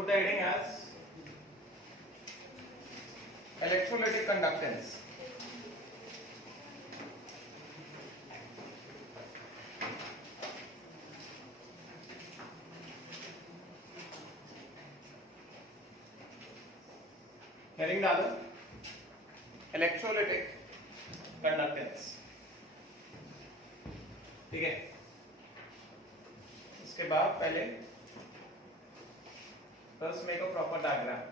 put the heading as electrolytic conductance. Heading डालो electrolytic conductance. ठीक है. इसके बाद पहले first make a proper diagram.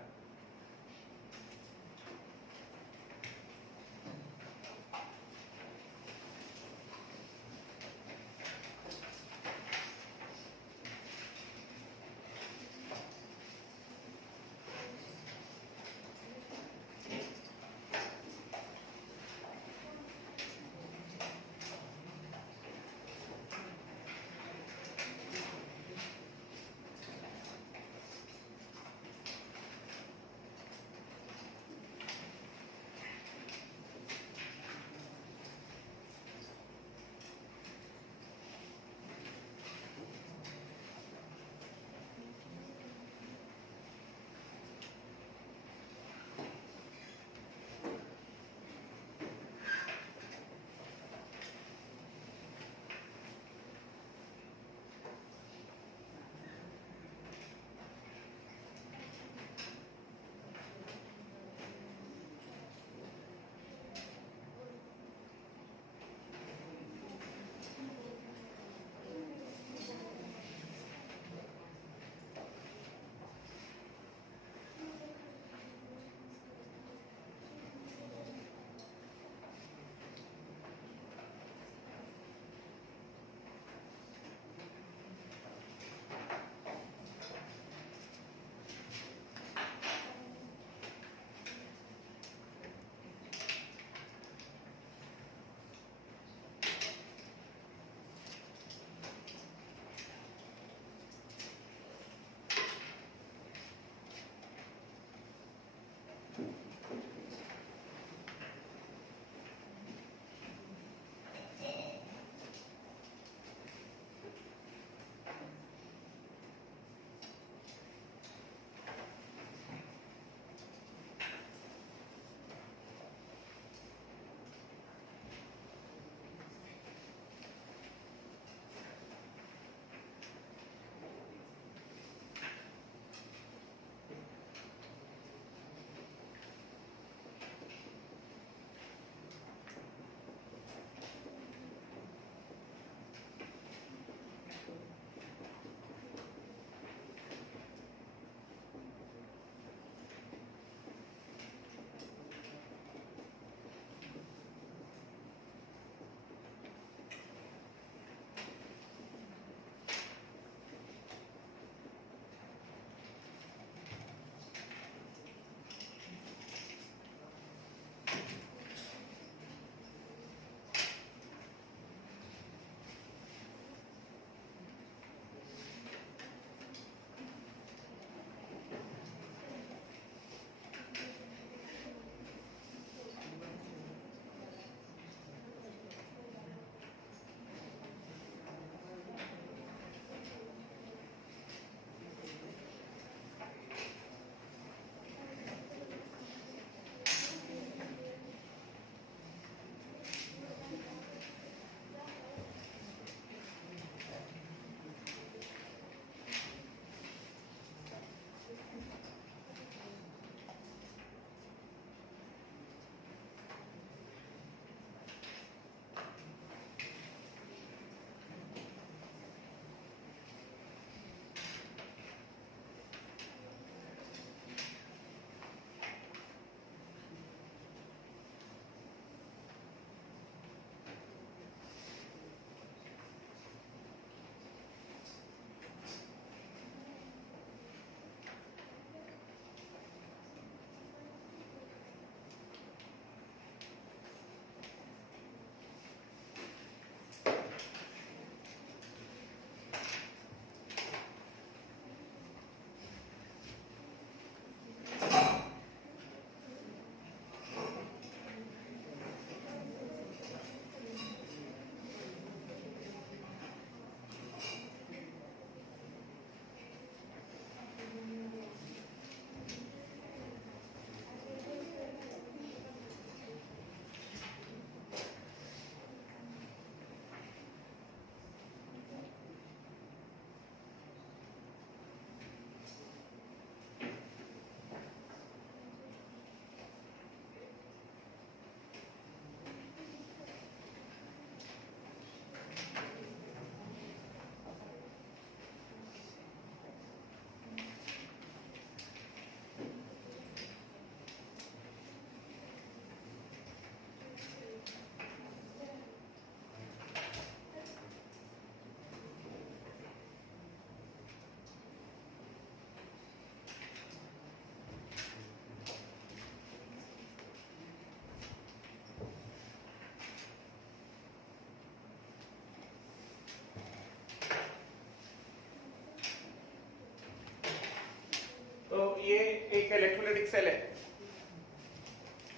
एक इलेक्ट्रोलाइटिक सेल है,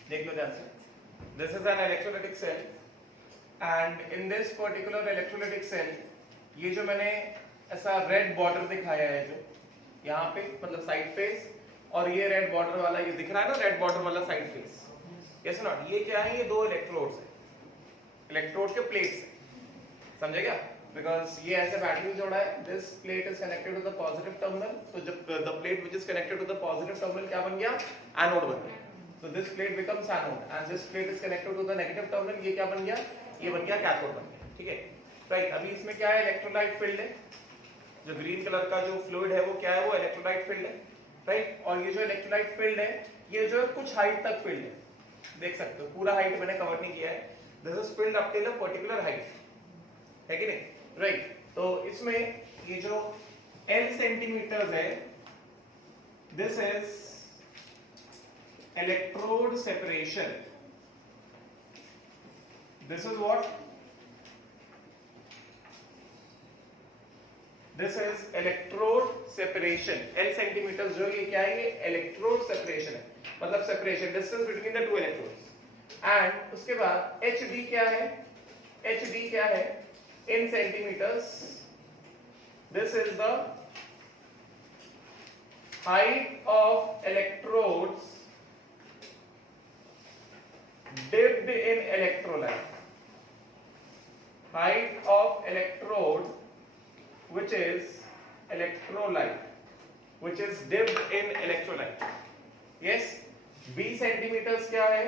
देख लो ध्यान से. This is an electrolytic cell and in this particular electrolytic cell ये जो मैंने ऐसा रेड बॉर्डर दिखाया है जो यहाँ पे मतलब साइड फेस, और ये रेड बॉर्डर वाला ये दिख रहा है ना, रेड बॉर्डर वाला साइड फेस, यस नॉट. ये क्या है, ये दो इलेक्ट्रोड्स है, इलेक्ट्रोड के प्लेट्स है, समझे क्या? बिकॉज ये ऐसे बैटरी जोड़ा है, this plate is connected to the positive terminal, so जब the plate which is connected to the positive terminal क्या बन गया, एनोड बन गया. So this plate becomes anode and this plate is connected to the negative terminal, ये क्या बन गया, ये बन गया कैथोड बन गया. ठीक है, राइट. अभी इसमें क्या है, इलेक्ट्रोलाइट फील्ड है, जो ग्रीन कलर का जो फ्लूइड है वो क्या है, वो इलेक्ट्रोलाइट फील्ड है, राइट. और ये जो इलेक्ट्रोलाइट फील्ड है ये जो है कुछ हाइट तक फील्ड है, देख सकते हो पूरा हाइट मैंने कवर नहीं किया है. This is filled up till a particular height, है कि नहीं, राइट. तो इसमें ये जो L सेंटीमीटर्स है, this is electrode separation. This is what, this is electrode separation. L centimetres जो ये क्या है, ये इलेक्ट्रोड सेपरेशन है, मतलब separation distance between the two electrodes. And उसके बाद HD क्या है, HD क्या है in centimeters, this is the height of electrodes dipped in electrolyte, height of electrode which is electrolyte, which is dipped in electrolyte. Yes, B centimeters क्या है,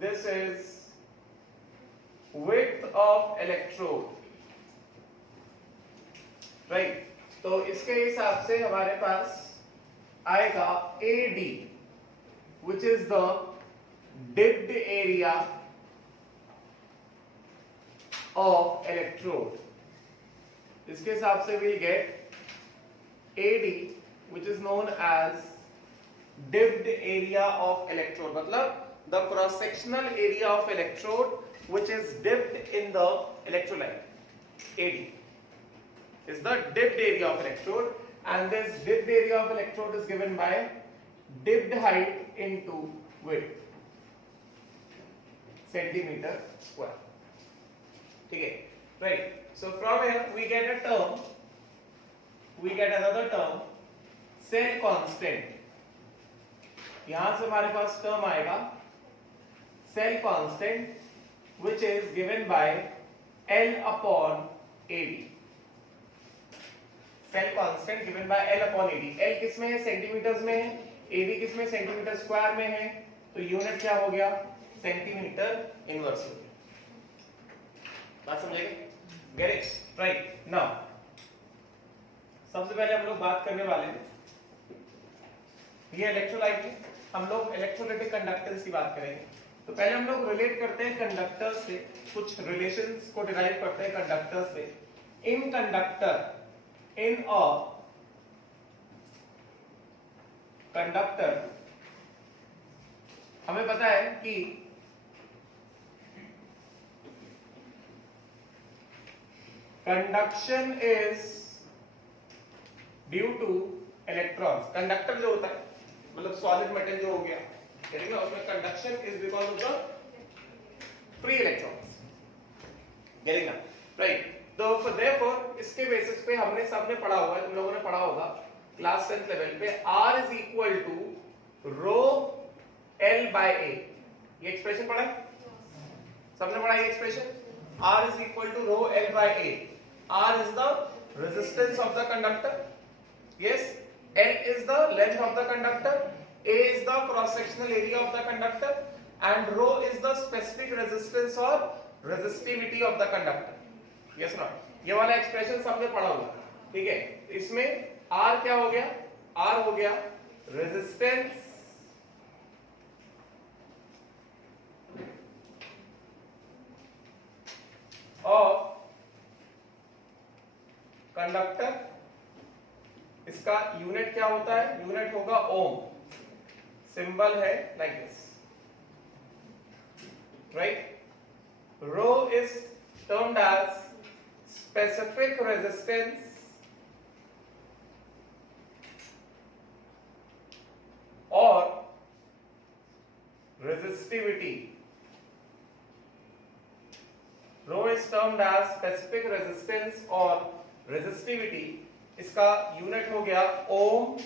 this is width of electrode, right. तो इसके हिसाब से हमारे पास आएगा AD which is the dipped area of electrode. इसके हिसाब से we'll get AD which is known as dipped area of electrode, मतलब the cross sectional area of electrode which is dipped in the electrolyte. AD is the dipped area of electrode, and this dipped area of electrode is given by dipped height into width, centimeter square. Okay, right. So from here we get a term, we get another term, cell constant. यहां से हमारे पास term आएगा cell constant, which is given by L upon AD. Cell constant given by L upon AD. L किसमें है, centimetres में है, AD किसमें, centimetre square में है, तो यूनिट क्या हो गया, सेंटीमीटर इनवर्स हो गया. बात समझेंगे, गेट इट, राइट. नाउ सबसे पहले हम लोग बात करने वाले हैं, ये इलेक्ट्रोलाइट है, हम लोग इलेक्ट्रोलाइटिक कंडक्टेंस की बात करेंगे. तो पहले हम लोग रिलेट करते हैं कंडक्टर से, कुछ रिलेशंस को डिराइव करते हैं कंडक्टर से. इन कंडक्टर, इन अ कंडक्टर हमें पता है कि conduction is due two electrons. Conductor जो होता है मतलब सॉलिड मेटल जो हो गया, ठीक है, उसमें conduction is because of the free electrons, getting ना, राइट. तो देयरफॉर इसके बेसिस पे हमने सबने पढ़ा हुआ है, तुम लोगों ने पढ़ा होगा क्लास 10th लेवल पे, R is equal to rho L by A. ये एक्सप्रेशन पढ़ा है, सबने पढ़ा है expression, R is equal to rho L by A. R is the resistance of the conductor, yes, L is the length of the conductor, A is the cross sectional area of the conductor, and rho is the specific resistance or resistivity of the conductor. Yes or no? ये वाला expression सबने पढ़ा हुआ, ठीक है. इसमें R क्या हो गया, R हो गया रेजिस्टेंस ऑफ कंडक्टर. इसका यूनिट क्या होता है, यूनिट होगा ओम, सिंबल है like this, right. Rho is termed as specific resistance resistivity. Rho is termed as specific resistance or resistivity. इसका यूनिट हो गया ओम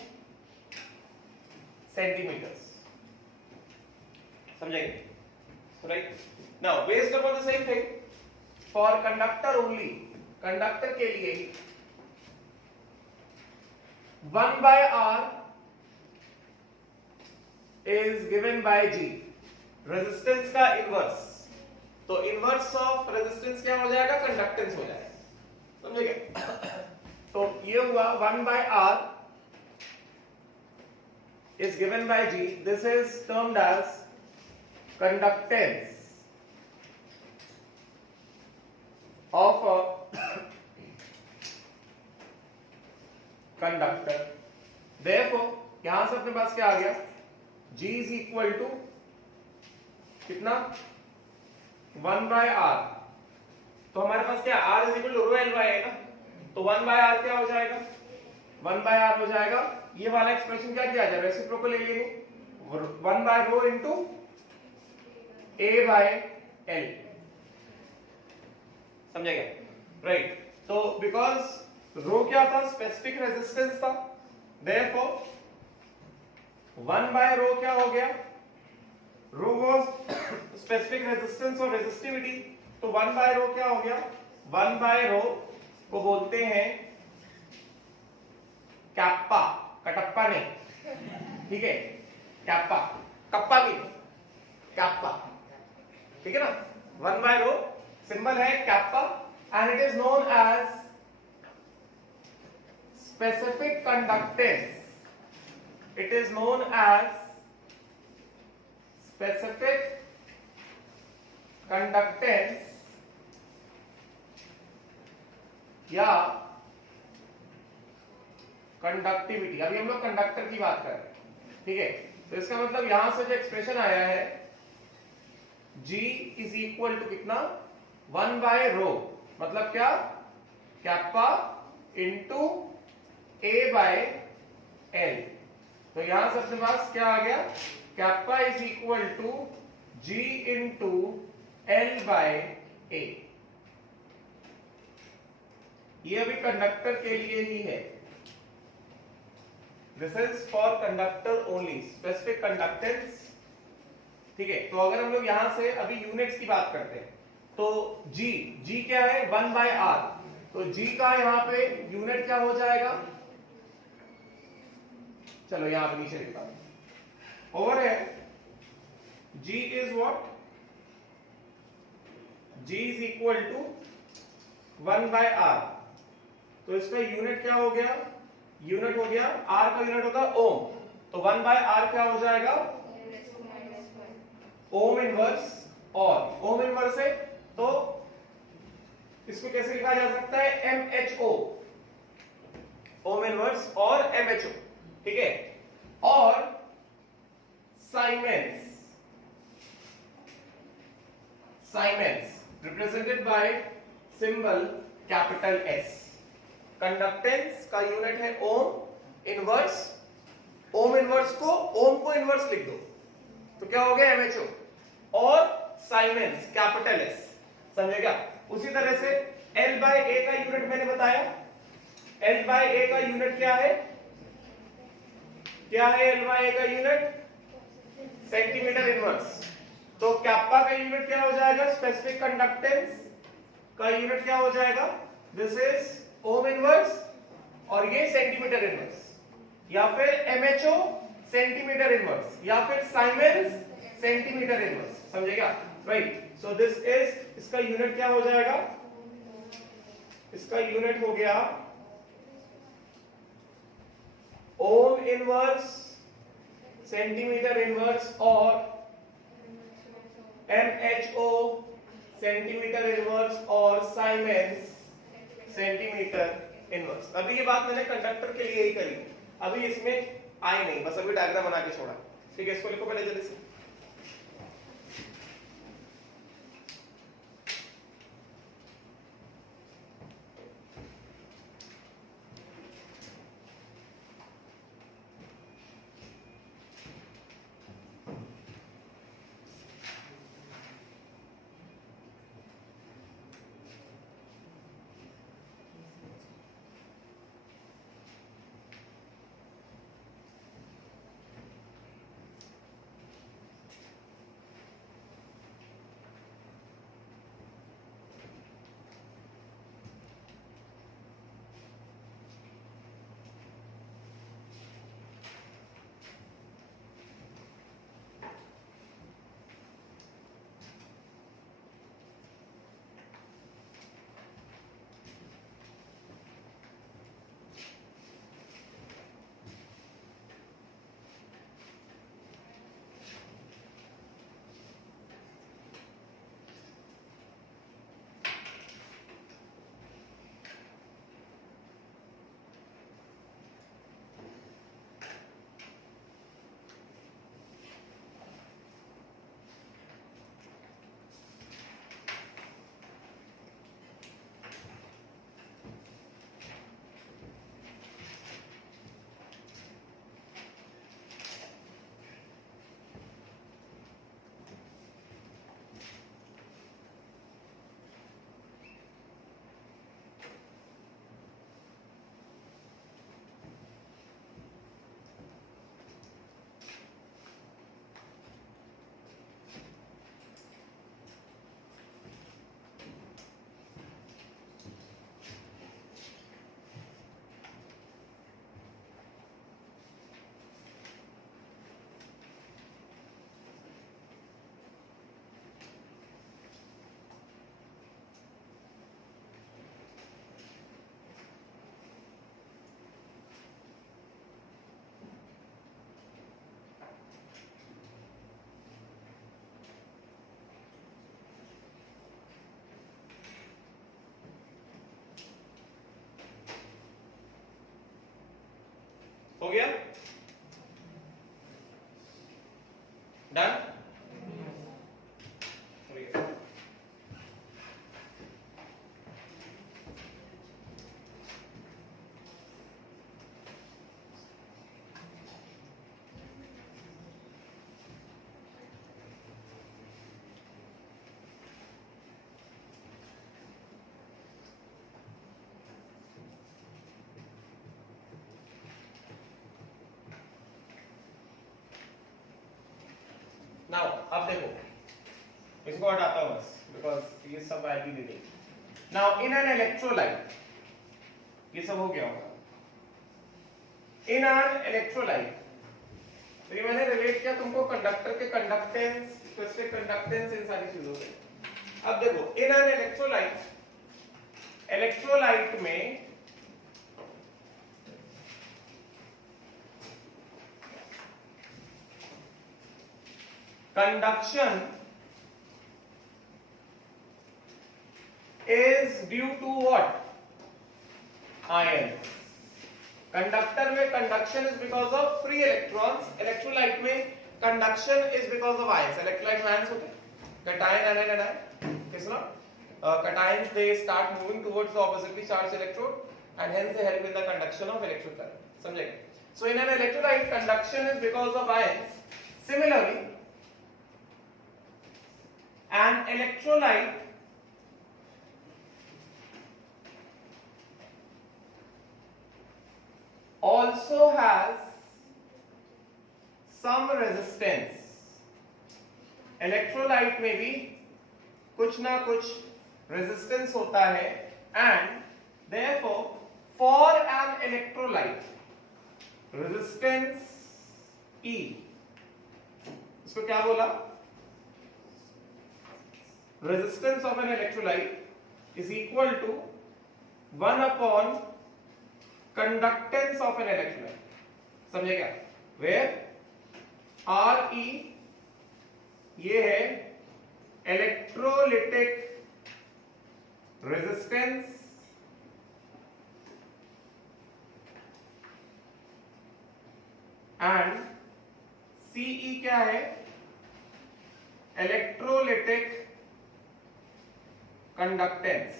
सेंटीमीटर्स, समझेंगे? Right, now based upon the same thing for conductor only, conductor के लिए ही 1/r is given by G, resistance का inverse, तो inverse of resistance क्या हो जाएगा? कंडक्टेंस हो जाएगा, समझेगा? तो ये हुआ 1/r is given by G, this is termed as conductance of a conductor. Therefore यहां से अपने पास क्या आ गया? G is equal to कितना? 1/r, तो हमारे पास क्या r is equal to rho L by है ना, तो 1/r क्या हो जाएगा? 1/r हो जाएगा, ये वाला एक्सप्रेशन क्या दिया जाए? रेसिप्रोकल ले लेंगे, 1/rho into a by l, समझेगा? राइट, तो बिकॉज रो क्या था? स्पेसिफिक रेजिस्टेंस था, देयरफॉर 1/rho क्या हो गया? रो वाज स्पेसिफिक रेजिस्टेंस और रेजिस्टिविटी, तो 1/rho क्या हो गया? 1/rho को बोलते हैं कैप्पा, कटप्पा नहीं, ठीक है? कैप्पा, कप्पा भी नहीं, कैप्पा, ठीक है ना? 1/rho सिंबल है kappa and it is known as specific conductance, it is known as specific conductance या कंडक्टिविटी। अभी हम लोग कंडक्टर की बात कर रहे हैं, ठीक है? तो इसका मतलब यहां से जो एक्सप्रेशन आया है G इज इक्वल टू कितना? 1/rho, मतलब क्या? Kappa into a by l, तो यहां से अपने पास क्या आ गया? Kappa is equal to G into L by A। ये अभी कंडक्टर के लिए ही है, this is for conductor only, specific conductance, ठीक है? तो अगर हम लोग यहां से अभी यूनिट्स की बात करते हैं, तो G क्या है? 1/r, तो G का यहां पे यूनिट क्या हो जाएगा? चलो यहां पे नीचे लिखता हूं, ओवर है G is what? G is equal to 1/r, तो इसका यूनिट क्या हो गया? यूनिट हो गया, R का यूनिट होगा ओम, तो 1/r क्या हो जाएगा? ओम इनवर्स, और ओम इनवर्स है तो इसको कैसे लिखा जा सकता है? MHO, ओम इनवर्स और MHO, ठीक है? और siemens, siemens represented by symbol capital S। Conductance का यूनिट है ओम इनवर्स, ओम इनवर्स को, ओम को इनवर्स लिख दो तो क्या हो गया? MHO, और साइमेंस कैपिटल S, समझेगा? उसी तरह से L बाय A का यूनिट मैंने बताया, L बाय A का यूनिट क्या है? क्या है L बाय A का यूनिट? सेंटीमीटर इनवर्स, तो कैप्पा का यूनिट क्या हो जाएगा? स्पेसिफिक कंडक्टेंस का यूनिट क्या हो जाएगा? दिस इज ओम इनवर्स और ये सेंटीमीटर इनवर्स, या फिर MHO सेंटीमीटर इनवर्स, या फिर साइमेंस सेंटीमीटर इनवर्स, समझेगा? राइट, सो दिस इज, इसका यूनिट क्या हो जाएगा? इसका यूनिट हो गया ओम इनवर्स, सेंटीमीटर इनवर्स और MHO सेंटीमीटर इनवर्स और साइमेंस सेंटीमीटर इनवर्स। अभी ये बात मैंने कंडक्टर के लिए ही करी, अभी इसमें आई नहीं, बस अभी डायग्राम बना के छोड़ा, ठीक है? इसको लिखो पहले जल्दी से। हो गया? डन? नाउ अब देखो, इसको हटाता हूं बस, बिकॉज ये सब I be reading. Now in an electrolyte, ये सब हो गया होगा। इन एन इलेक्ट्रोलाइट, तो ये मैंने रिलेट किया तुमको कंडक्टर के कंडक्टेंस, स्पेसिफिक कंडक्टेंस, इन सारी चीजों से। अब देखो, इन एन इलेक्ट्रोलाइट, इलेक्ट्रोलाइट में conduction is due to what? Ions. Conductor में conduction is because of free electrons, electrolyte में conduction is because of ions. Electrolyte में आयंस होते हैं, कैटायन एनायन एनायन, किस ना? Cations they start moving towards the oppositely charged electrode and hence they help in the conduction of electric current. समझेंगे? So in an electrolyte conduction is because of ions. Similarly an electrolyte also has some resistance। Electrolyte में भी कुछ ना कुछ resistance होता है, and therefore for an electrolyte resistance E, इसको क्या बोला? Resistance of an electrolyte is equal to 1 upon conductance of an electrolyte। समझे क्या? Where Re ये है electrolytic resistance and Ce क्या है? electrolytic कंडक्टेंस,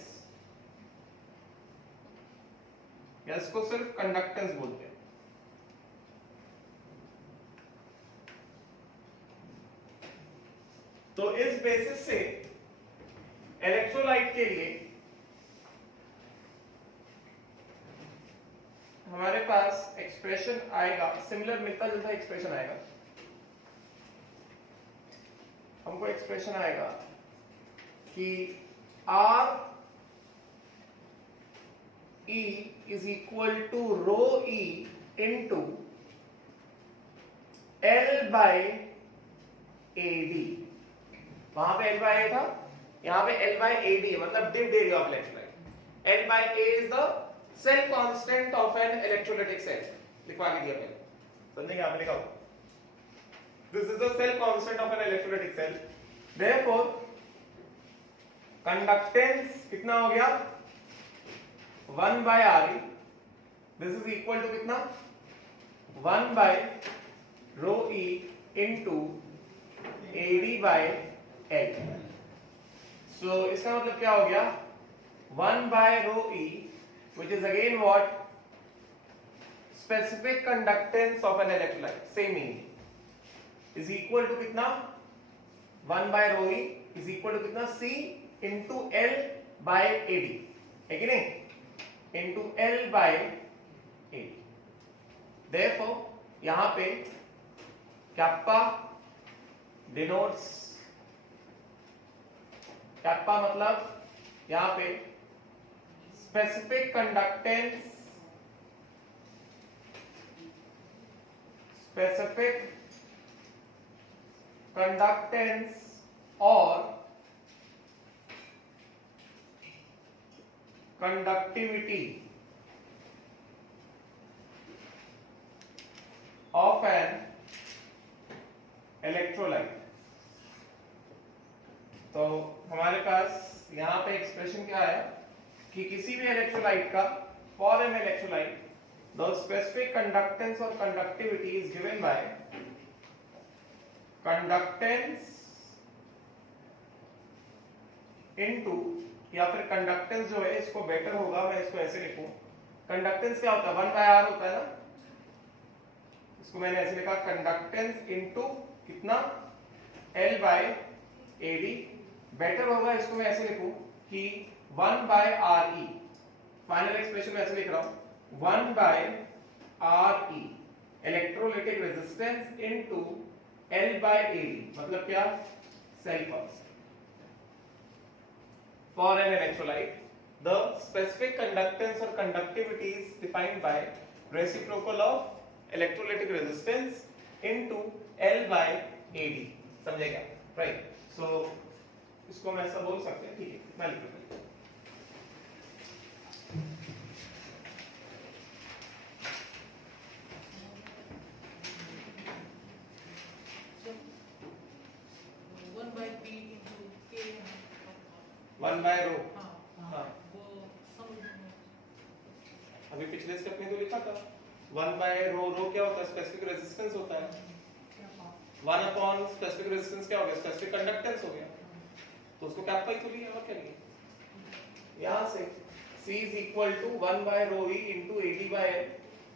या इसको सिर्फ कंडक्टेंस बोलते हैं। तो इस बेसिस से इलेक्ट्रोलाइट के लिए हमारे पास एक्सप्रेशन आएगा, सिमिलर मिलता जुलता एक्सप्रेशन आएगा। हमको एक्सप्रेशन आएगा कि R E is equal to rho E into L by AD। वहां पे L by A था, यहां पे L by AD है, मतलब dipped area of electrolyte। L by A is the cell constant of an electrolytic cell। लिखवा लीजिए पहले, समझेंगे? आप लिखा हो, this is the cell constant of an electrolytic cell। Therefore conductance कितना हो गया? 1 by Re, this is equal to कितना? 1 by rho E into AD by L। सो इसका मतलब क्या हो गया? 1 by rho E, which is again what? Specific conductance of an electrolyte, same meaning, is equal to कितना? 1 by rho E is equal to कितना? C into L by AD, है कि नहीं? into L by AD। therefore यहां पे kappa denotes, kappa मतलब यहां पे स्पेसिफिक कंडक्टेंस, स्पेसिफिक कंडक्टेंस और कंडक्टिविटी ऑफ एन इलेक्ट्रोलाइट। तो हमारे पास यहां पे एक्सप्रेशन क्या है कि किसी भी इलेक्ट्रोलाइट का, for an electrolyte the specific conductance or conductivity is given by conductance into, या फिर कंडक्टेंस जो है इसको बेटर होगा मैं इसको ऐसे लिखूं, कंडक्टेंस क्या होता है 1 बाय r होता है ना, इसको मैंने ऐसे लिखा कंडक्टेंस इनटू कितना L बाय AD, बेटर होगा इसको मैं ऐसे लिखूं कि 1 बाय RE, फाइनल एक्सप्रेशन में ऐसे लिख रहा हूं 1 by RE electrolytic resistance into L by AD, मतलब क्या cell constant. For an electrolyte, the specific conductance or conductivity is defined by reciprocal of electrolytic resistance into L by AD. समझे क्या? Right. So इसको हम ऐसा बोल सकते हैं, ठीक है? मैं लिख दूँ. वन बाय रो. हाँ, अभी पिछले स्टेप में तो लिखा था 1 बाय रो. रो क्या होता है? स्पेसिफिक रेजिस्टेंस होता है. 1 अपॉन स्पेसिफिक रेजिस्टेंस क्या हो गया? स्पेसिफिक कंडक्टेंस हो गया. तो उसको कैप पाई तो लिया और क्या लिया? यहाँ से C is equal to 1 by rho E into AD by L.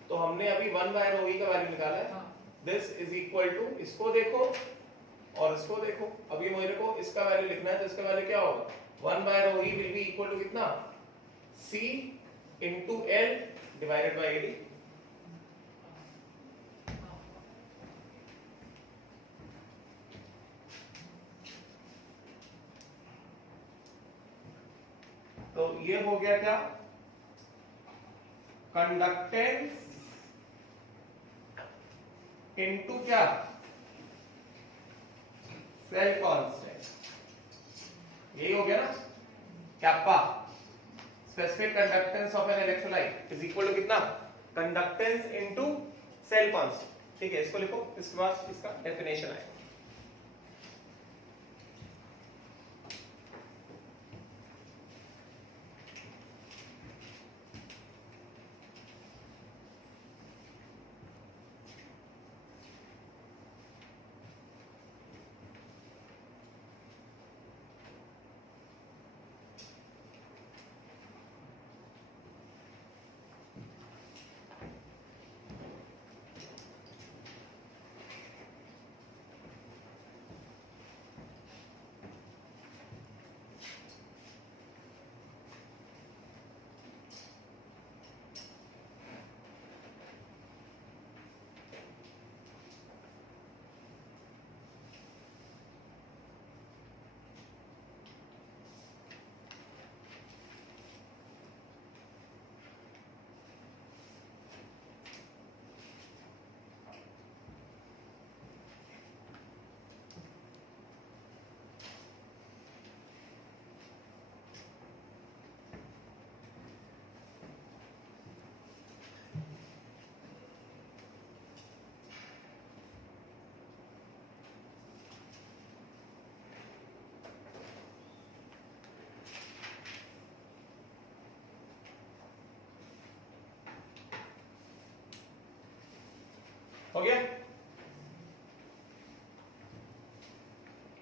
तो हमने अभी 1 by rho E का वैल्यू निकाला है. This is equal to, इसको देखो और इसको देखो. अभी मेरे को इसका वैल्यू लिखना है तो इसका वैल्यू क्या होगा? 1 by rho E will be equal to कितना? C into L divided by AD. तो ये हो गया क्या? कंडक्टेंस इनटू क्या? Cell constant. यही हो गया ना? Kappa. Specific conductance of an electrolyte is equal to कितना? Conductance into cell constant. ठीक है, इसको लिखो. इसके बाद इसका डेफिनेशन आएगा. हो गया?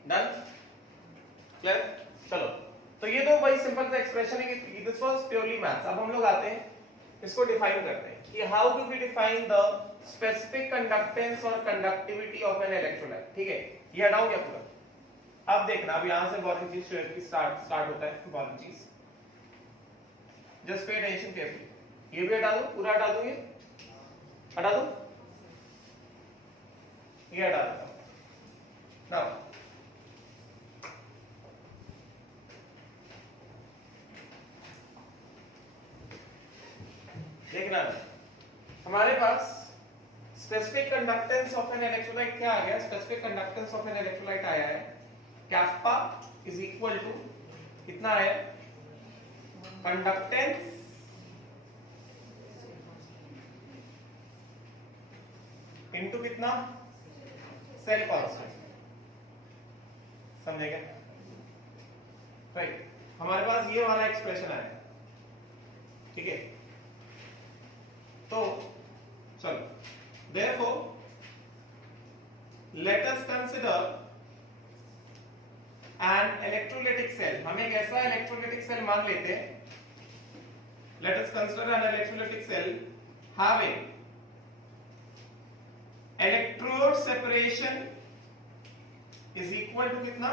डन? क्लियर? चलो, तो ये तो भाई सिंपल सा एक्सप्रेशन है कि दिस वाज प्योरली मैथ्स. अब हम लोग आते हैं इसको डिफाइन करते हैं कि how do we define the specific conductance और कंडक्टिविटी ऑफ एन इलेक्ट्रोलाइट. ठीक है, ये हटाओ क्या पूरा. अब देखना, अब यहां से बोरिंग चीज स्टार्ट होता है. बोरिंग चीज, जस्ट पे अटेंशन केयरफुली. ये भी हटा दो, पूरा हटा दूं, ये हटा दो, ये हटा देता हूं. नाउ देखना, हमारे पास specific conductance of an electrolyte क्या आ गया? Specific conductance of an electrolyte आया है कैप्पा इज इक्वल टू कितना है? कंडक्टेंस इनटू कितना? Cell constant. समझेगा? राइट. हमारे पास ये वाला एक्सप्रेशन आया. ठीक है, तो चलो, therefore let us consider an electrolytic cell. हम एक ऐसा इलेक्ट्रोलाइटिक सेल मान लेते हैं. Let us consider an electrolytic cell having electrode separation is equal to कितना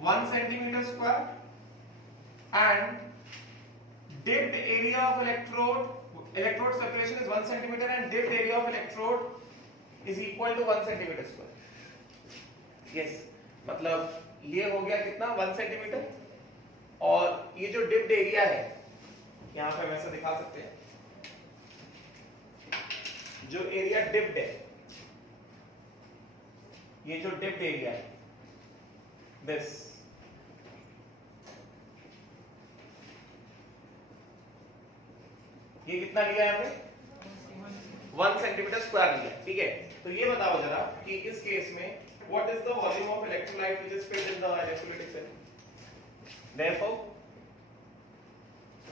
1 centimeter square and dipped area of electrode separation is 1 centimeter and dipped area of electrode is equal to 1 centimeter square. Yes, मतलब ये हो गया कितना 1 centimetre, और ये जो dipped area है यहां पे हम ऐसा दिखा सकते हैं, जो एरिया डिप्ड है, ये जो डिप्ड एरिया है दिस, ये कितना लिया है हमने 1 सेंटीमीटर स्क्वायर लिया. ठीक है, तो ये बताओ जरा कि इस केस में what is the volume of electrolyte which is filled in the electrolytic cell? Therefore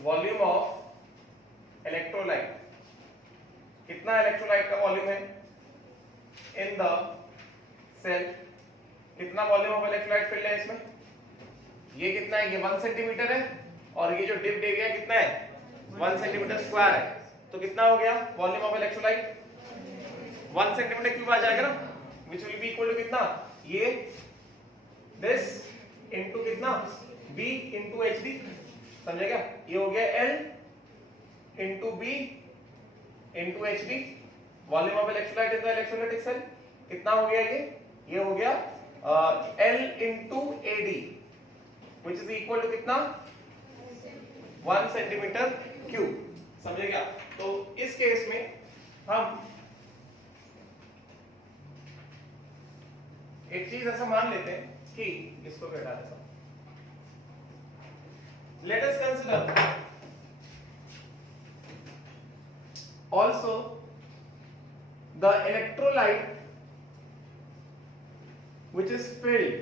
volume of electrolyte, कितना electrolyte का वॉल्यूम है in the cell, कितना वॉल्यूम ऑफ electrolyte filled है इसमें, ये कितना है, ये 1 सेंटीमीटर है, और ये जो डिप्ड एरिया कितना है 1 सेंटीमीटर स्क्वायर है, तो कितना हो गया volume of electrolyte 1 centimetre cube आ जाएगा ना, which will be equal to कितना, ये this into कितना B into HD, समझेगा, ये हो गया L into B into HD, volume of electrolyte in the electrolytic cell कितना हो गया, ये हो गया L into AD which is equal to कितना 1 सेंटीमीटर क्यूब, समझेगा. तो इस केस में हम एक चीज ऐसा मान लेते हैं कि इसको भी हटा देता हूं. Let us consider also the electrolyte which is filled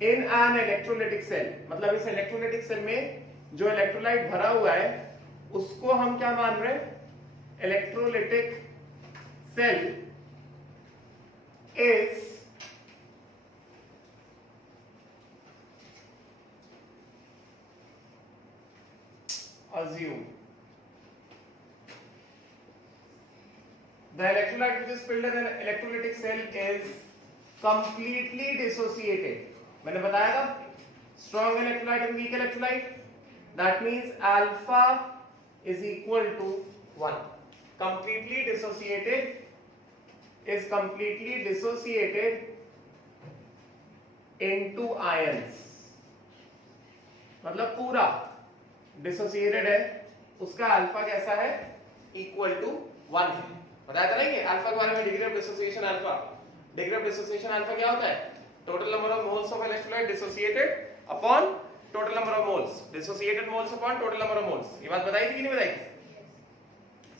in an electrolytic cell, मतलब इस इलेक्ट्रोलाइटिक सेल में जो इलेक्ट्रोलाइट भरा हुआ है उसको हम क्या मान रहे हैं, electrolytic cell is assume the electrolyte which is filled in an electrolytic cell is completely dissociated. मैंने बताया था strong electrolyte and weak electrolyte, that means alpha is equal to 1. completely dissociated is completely dissociated into ions, मतलब पूरा dissociated है, उसका alpha कैसा है, equal to 1 है. बताया था ना कि अल्फा के बारे में, degree of dissociation alpha. Degree of dissociation alpha क्या होता है, total number of moles of electrolyte dissociated upon total number of moles, dissociated moles upon total number of moles. ये बात बताई थी कि नहीं बताई थी,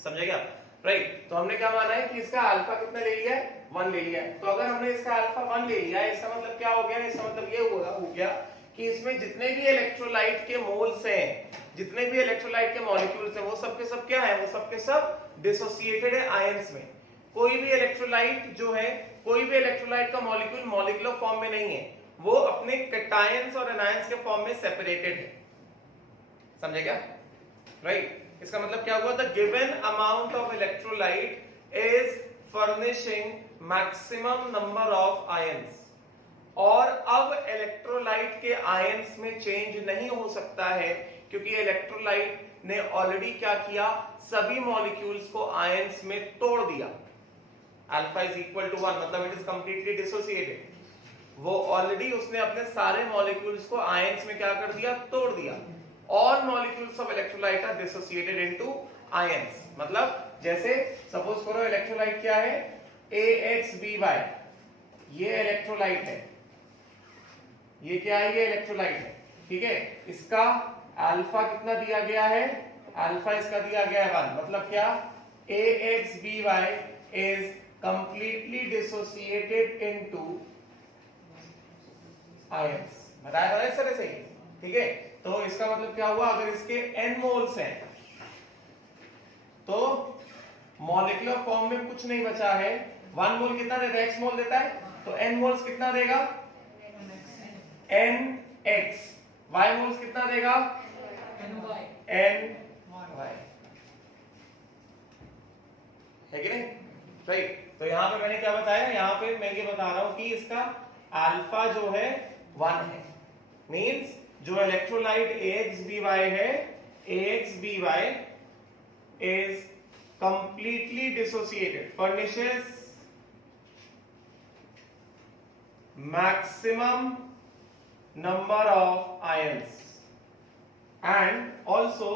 समझे क्या, राइट. तो हमने क्या माना है कि इसका अल्फा कितना ले लिया है, 1 ले लिया है. तो अगर हमने इसका अल्फा 1 ले लिया है, इसका मतलब क्या हो गया, इसका मतलब ये हो गया कि इसमें जितने भी इलेक्ट्रोलाइट के मोल्स हैं, जितने भी इलेक्ट्रोलाइट के मॉलिक्यूल्स हैं, वो सब के सब क्या है, वो सब के सब डिसोसिएटेड है आयंस में. कोई भी इलेक्ट्रोलाइट जो है, कोई भी इलेक्ट्रोलाइट का मॉलिक्यूल मॉलिक्यूलर फॉर्म में नहीं है, वो अपने कैटायंस और एनायंस के फॉर्म में सेपरेटेड है. समझे क्या, राइट. इसका मतलब क्या हुआ, the given amount of electrolyte is furnishing maximum number of ions. और अब इलेक्ट्रोलाइट के आयंस में चेंज नहीं हो सकता है, क्योंकि इलेक्ट्रोलाइट ने ऑलरेडी क्या किया, सभी मॉलिक्यूल्स को आयंस में तोड़ दिया. अल्फा इज इक्वल टू 1, मतलब इट इज कंप्लीटली डिसोसिएटेड. वो ऑलरेडी उसने अपने सारे मॉलिक्यूल्स को आयंस में क्या कर दिया, तोड़ दिया. All molecules of electrolyte are dissociated into ions. मतलब जैसे सपोज करो इलेक्ट्रोलाइट क्या है, AXBY, ये इलेक्ट्रोलाइट है, ये क्या है, ये इलेक्ट्रोलाइट है, ठीक है. इसका अल्फा कितना दिया गया है, अल्फा इसका दिया गया है 1, मतलब क्या, AXBY is completely dissociated into ions. बताया था इस तरह से, ठीक है. तो इसका मतलब क्या हुआ, अगर इसके n मोल्स हैं तो मॉलिक्यूलर फॉर्म में कुछ नहीं बचा है। 1 मोल कितना देता है, x मोल देता है, तो n मोल्स कितना देगा, nx। y मोल्स कितना देगा, ny। है कि नहीं, राइट। तो यहां पे मैंने क्या बताया, यहां पे मैं ये बता रहा हूं कि इसका अल्फा जो है 1 है, मींस जो इलेक्ट्रोलाइट AXBY है, AXBY is completely dissociated, furnishes maximum number of ions and also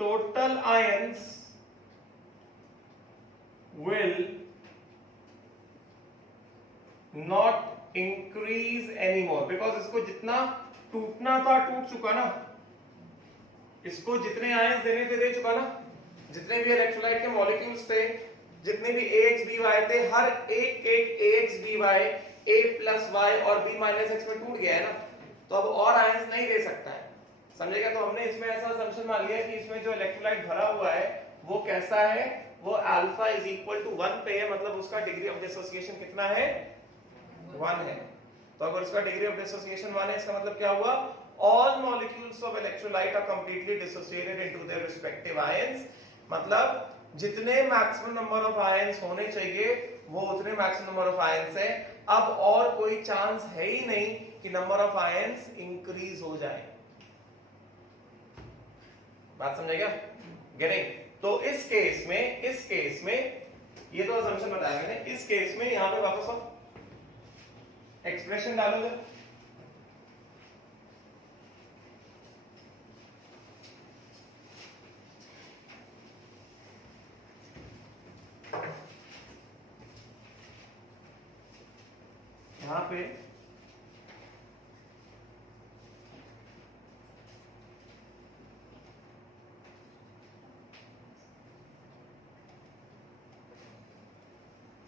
total ions will not increase anymore because इसको जितना टूटना था टूट चुका ना, इसको जितने आयंस देने थे दे चुका ना, जितने भी इलेक्ट्रोलाइट के मॉलिक्यूल्स थे, जितने भी AXBY थे, हर एक AXBY A+Y और B- X में टूट गया है ना, तो अब और आयंस नहीं दे सकता है, समझेगा। तो हमने इसमें ऐसा असम्पशन मान लिया कि इसमें जो इलेक्ट्रोलाइट भरा हुआ है वो कैसा है, वो अल्फा इज इक्वल टू 1 पे है, मतलब उसका डिग्री ऑफ डिसोसिएशन कितना है, 1 है। तो अगर उसका डिग्री ऑफ डिसोसिएशन 1 है, इसका मतलब क्या हुआ, all molecules of electrolyte are completely dissociated into their respective ions, मतलब जितने मैक्सिमम नंबर ऑफ आयंस होने चाहिए वो उतने मैक्सिमम नंबर ऑफ आयंस है। अब और कोई चांस है ही नहीं कि नंबर ऑफ आयंस इंक्रीज हो जाए। बात समझेगा, गेटिंग। तो इस केस में ये तो असम्पशन बताया मैंने, इस केस में यहां पे वापस आप एक्सप्रेशन डालोगे, यहां पे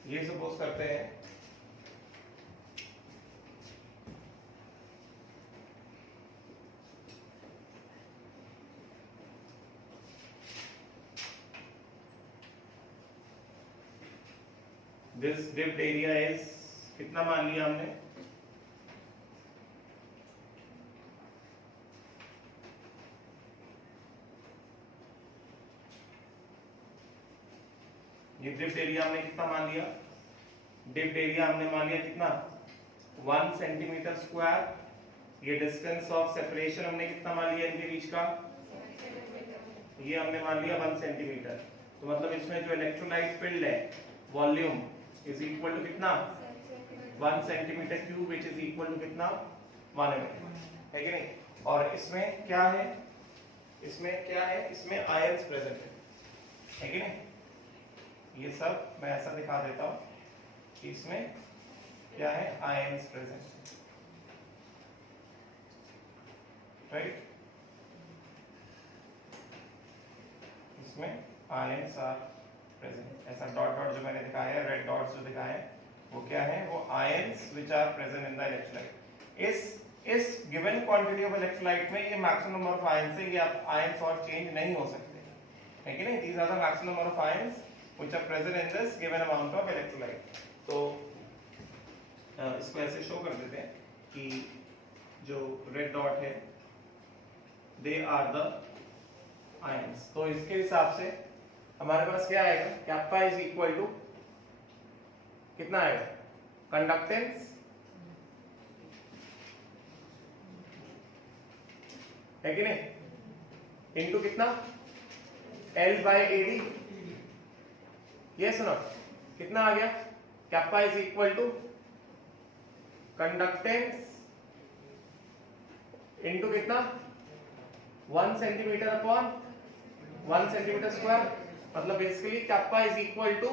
ये सपोज करते हैं दिस डिप्ड एरिया इज, कितना मान लिया हमने, ये डिप्ड एरिया हमने कितना मान लिया, डिप्ड एरिया हमने मान लिया कितना, 1 सेंटीमीटर स्क्वायर। ये डिस्टेंस ऑफ सेपरेशन हमने कितना मान लिया इनके बीच का, ये हमने मान लिया 1 सेंटीमीटर। तो मतलब इसमें जो इलेक्ट्रोलाइट फील्ड है, वॉल्यूम इज इक्वल टू कितना, 1 centimetre cube, which is equal to कितना, 1 mm, है कि नहीं। और इसमें क्या है, इसमें आयंस प्रेजेंट है कि नहीं। ये सब मैं ऐसा दिखा देता हूं कि इसमें क्या है, आयंस प्रेजेंट, राइट। इसमें आयंस आर प्रेजेंट, ऐसा डॉट डॉट जो मैंने दिखाया है, रेड डॉट्स जो दिखाए हैं वो क्या है, वो ions which are present in the electrolyte. इस गिवन क्वांटिटी ऑफ इलेक्ट्रोलाइट में ये मैक्सिमम नंबर ऑफ आयंस है, ये आयंस और चेंज नहीं हो सकते, है कि नहीं। These are the maximum number of ions which are present in this given amount of electrolyte. तो इसको ऐसे शो कर देते हैं कि जो रेड डॉट है दे आर द आयंस। तो इसके हिसाब से हमारे पास क्या आएगा, कैप्पा इज इक्वल टू कितना आएगा, कंडक्टेंस है कि नहीं, इनटू कितना, L/AD। ये सुनो कितना आ गया, kappa is equal to conductance into कितना, 1 सेंटीमीटर अपॉन 1 सेंटीमीटर स्क्वायर, मतलब basically kappa is equal to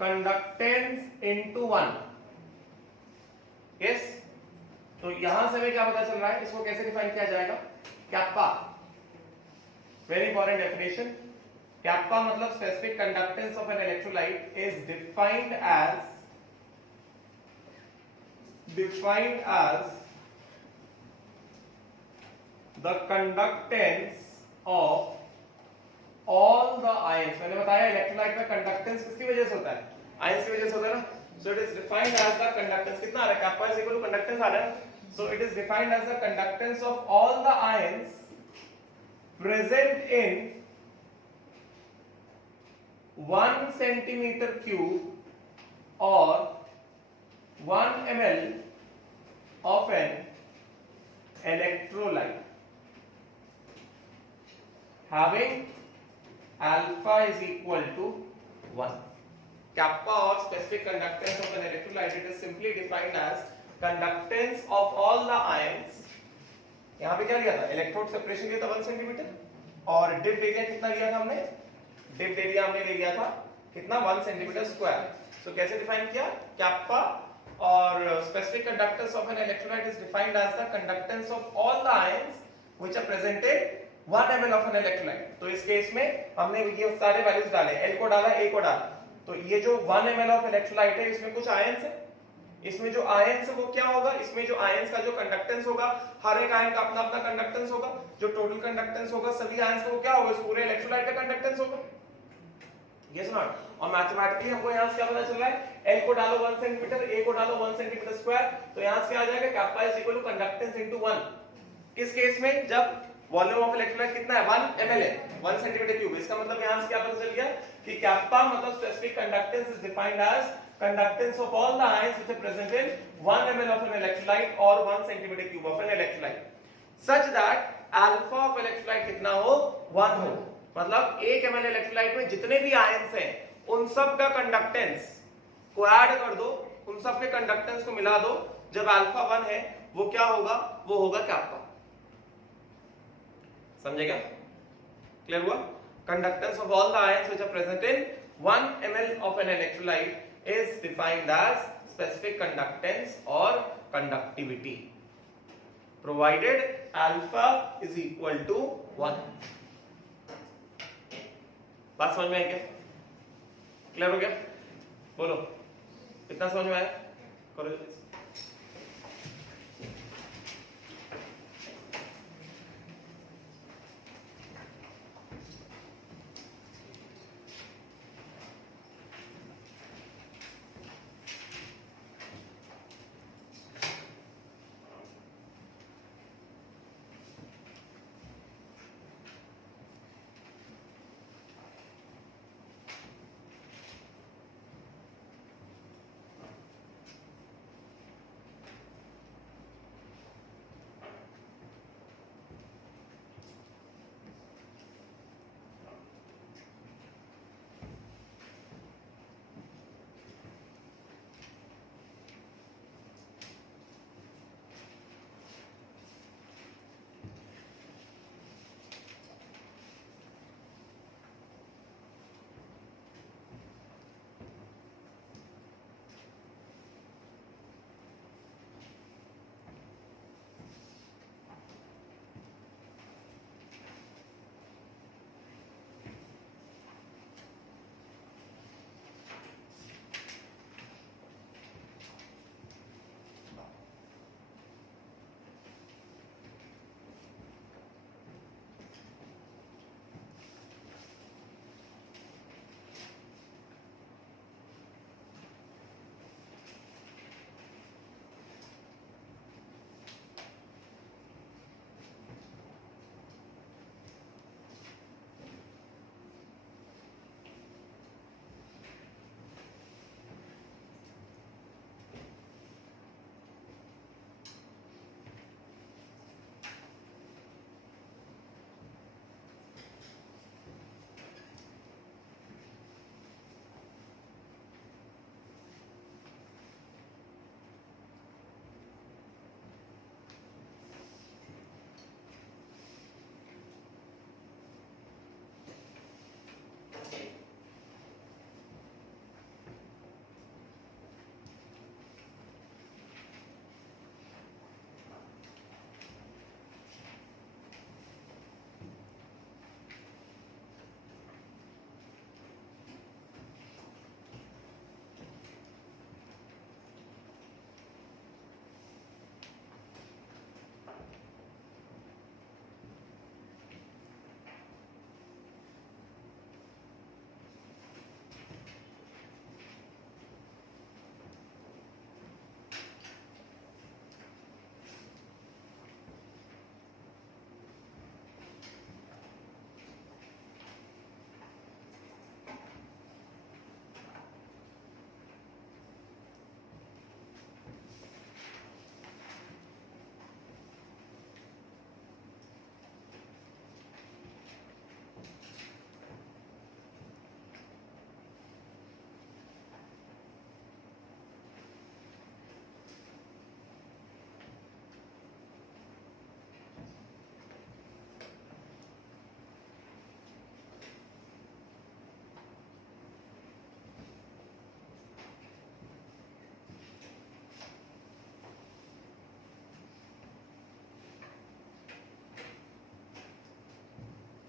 conductance into 1। Yes, तो यहां से हमें क्या पता चल रहा है, इसको कैसे डिफाइन किया जाएगा, kappa, very important definition. Kappa मतलब specific conductance of an electrolyte is defined as the conductance of all the ions. मैंने बताया इलेक्ट्रोलाइट का कंडक्टेंस किसकी वजह से होता है? आयंस की वजह से होता है ना। So it is defined as the conductance, कितना आ रहा है? Kappa is equal to conductance आ रहा है। So it is defined as the conductance of all the ions present in 1 centimeter cube or 1 ml of an electrolyte having alpha is equal to 1. Kappa or specific conductance of an electrolyte, it is simply defined as conductance of all the ions. यहाँ पे क्या लिया था? Electrode separation लिया था 1 centimetre, और dipped area कितना लिया था हमने? डिप्ड एरिया हमने ले लिया था कितना? 1 सेंटीमीटर स्क्वायर। तो कैसे डिफाइन किया? कैप्पा और specific conductance of an electrolyte is defined as the conductance of all the ions which are presented 1 ml of an electrolyte. तो इस केस में हमने ये सारे वैल्यूज डाले, L को डाला, A को डाला। तो ये जो 1 ml ऑफ इलेक्ट्रोलाइट है, इसमें कुछ आयंस है। इसमें जो आयंस है वो क्या होगा? इसमें जो आयंस का जो कंडक्टेंस होगा, हर एक आयन का अपना अपना कंडक्टेंस होगा। जो टोटल कंडक्टेंस होगा सभी आयंस का, वो क्या होगा? इस पूरे इलेक्ट्रोलाइट का कंडक्टेंस होगा। Yes not? और मैथमेटिकली हमको यहां से क्या पता चल रहा है? L को डालो 1 सेंटीमीटर, A को डालो 1 सेंटीमीटर स्क्वायर, तो यहां से आ जाएगा kappa is equal to conductance into 1। किस केस में? जब वॉल्यूम ऑफ इलेक्ट्रोलाइट कितना है? 1 ml है, 1 सेंटीमीटर क्यूब। इसका मतलब यहां से क्या पता चल गया कि कैप्पा मतलब specific conductance is defined as conductance of all the ions which are present in 1 ml of an electrolyte or 1 centimeter cube of an electrolyte, such that alpha of electrolyte कितना हो? 1 हो। मतलब 1 ml इलेक्ट्रोलाइट में जितने भी ions हैं उन सब का कंडक्टेंस को ऐड कर दो, उन सब के कंडक्टेंस को मिला दो। जब अल्फा 1 है वो क्या होगा? वो होगा कैप्पा। समझे क्या? क्लियर हुआ? Conductance of all the ions which are present in 1 ml of an electrolyte is defined as specific conductance or conductivity, provided alpha is equal to 1. बात समझ में आई क्या? क्लियर हो गया? बोलो, कितना समझ में आया? करो।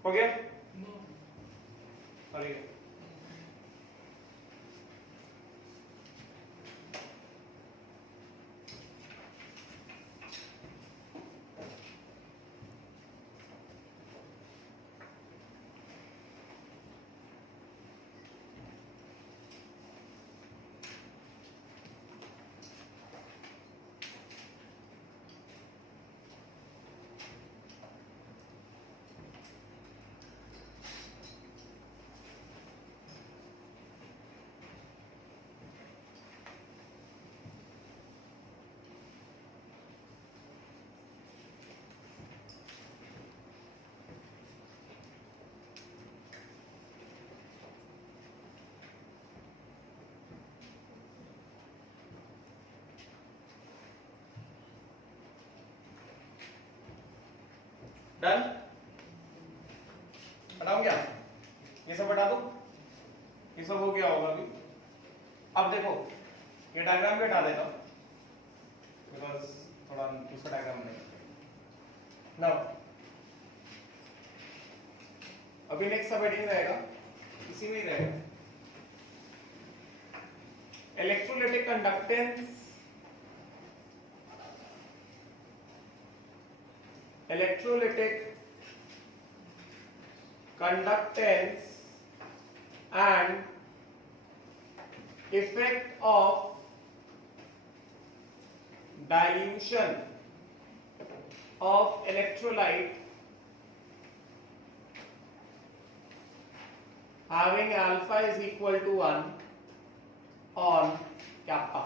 हो गया? अरे डन? हटाऊं क्या? ये सब हटा दो, ये सब हो गया होगा अभी। अब देखो ये डायग्राम भी हटा देता हूं बिकॉज थोड़ा दूसरा डायग्राम नहीं। नाउ अभी नेक्स्ट सब हेडिंग रहेगा, इसी में ही रहेगा, electrolytic conductance, electrolytic conductance and effect of dilution of electrolyte having alpha is equal to 1 on kappa.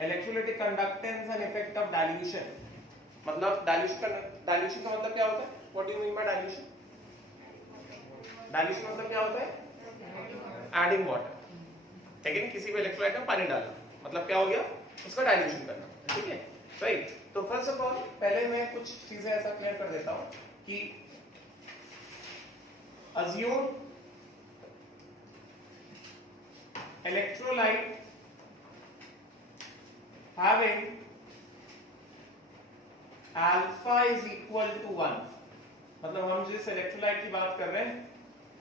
Electrolytic conductance and effect of dilution, मतलब डाइल्यूशन का मतलब क्या होता है? What do you mean by dilution? Dilution मतलब क्या होता है? एडिंग वाटर, ठीक है? किसी भी इलेक्ट्रोलाइट में पानी डालना, मतलब क्या हो गया? उसका डाइल्यूशन करना, ठीक है? राइट। तो फर्स्ट ऑफ ऑल पहले मैं कुछ चीजें ऐसा क्लियर कर देता हूं कि assume electrolyte having alpha is equal to 1, मतलब हम जिस इलेक्ट्रोलाइट की बात कर रहे हैं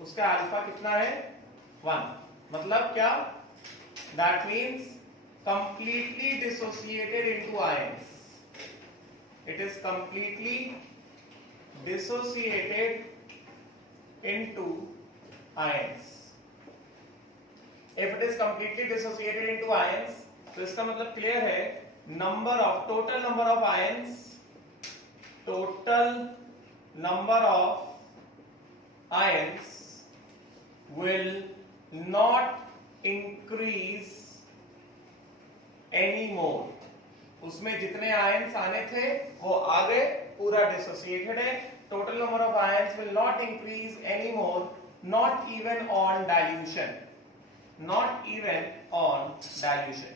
उसका अल्फा कितना है? 1। मतलब क्या? That means completely dissociated into ions, it is completely dissociated into ions. If it is completely dissociated into ions तो इसका मतलब क्लियर है, total number of ions, total number of ions will not increase anymore. उसमें जितने ions आने थे वो आ गए, पूरा डिसोसिएटेड है। Total number of ions will not increase anymore, not even on dilution, not even on dilution.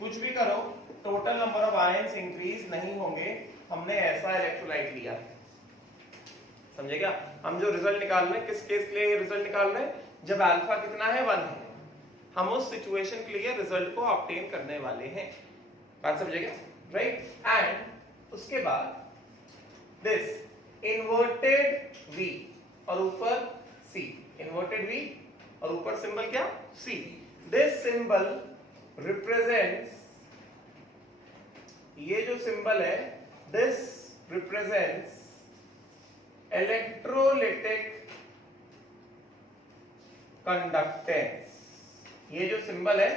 कुछ भी करो total number of ions increase नहीं होंगे। हमने ऐसा इलेक्ट्रोलाइट लिया, समझे क्या? हम जो रिजल्ट निकाल रहे हैं, किस केस के लिए रिजल्ट निकाल रहे हैं? जब अल्फा कितना है? 1 है। हम उस सिचुएशन के लिए रिजल्ट को ऑब्टेन करने वाले हैं। बात समझेगा? राइट। एंड उसके बाद दिस इन्वर्टेड V और ऊपर C, इन्वर्टेड V और ऊपर सिंबल क्या? C। दिस सिंबल रिप्रेजेंट्स, ये जो सिंबल है, this represents electrolytic conductance। ये जो सिंबल है,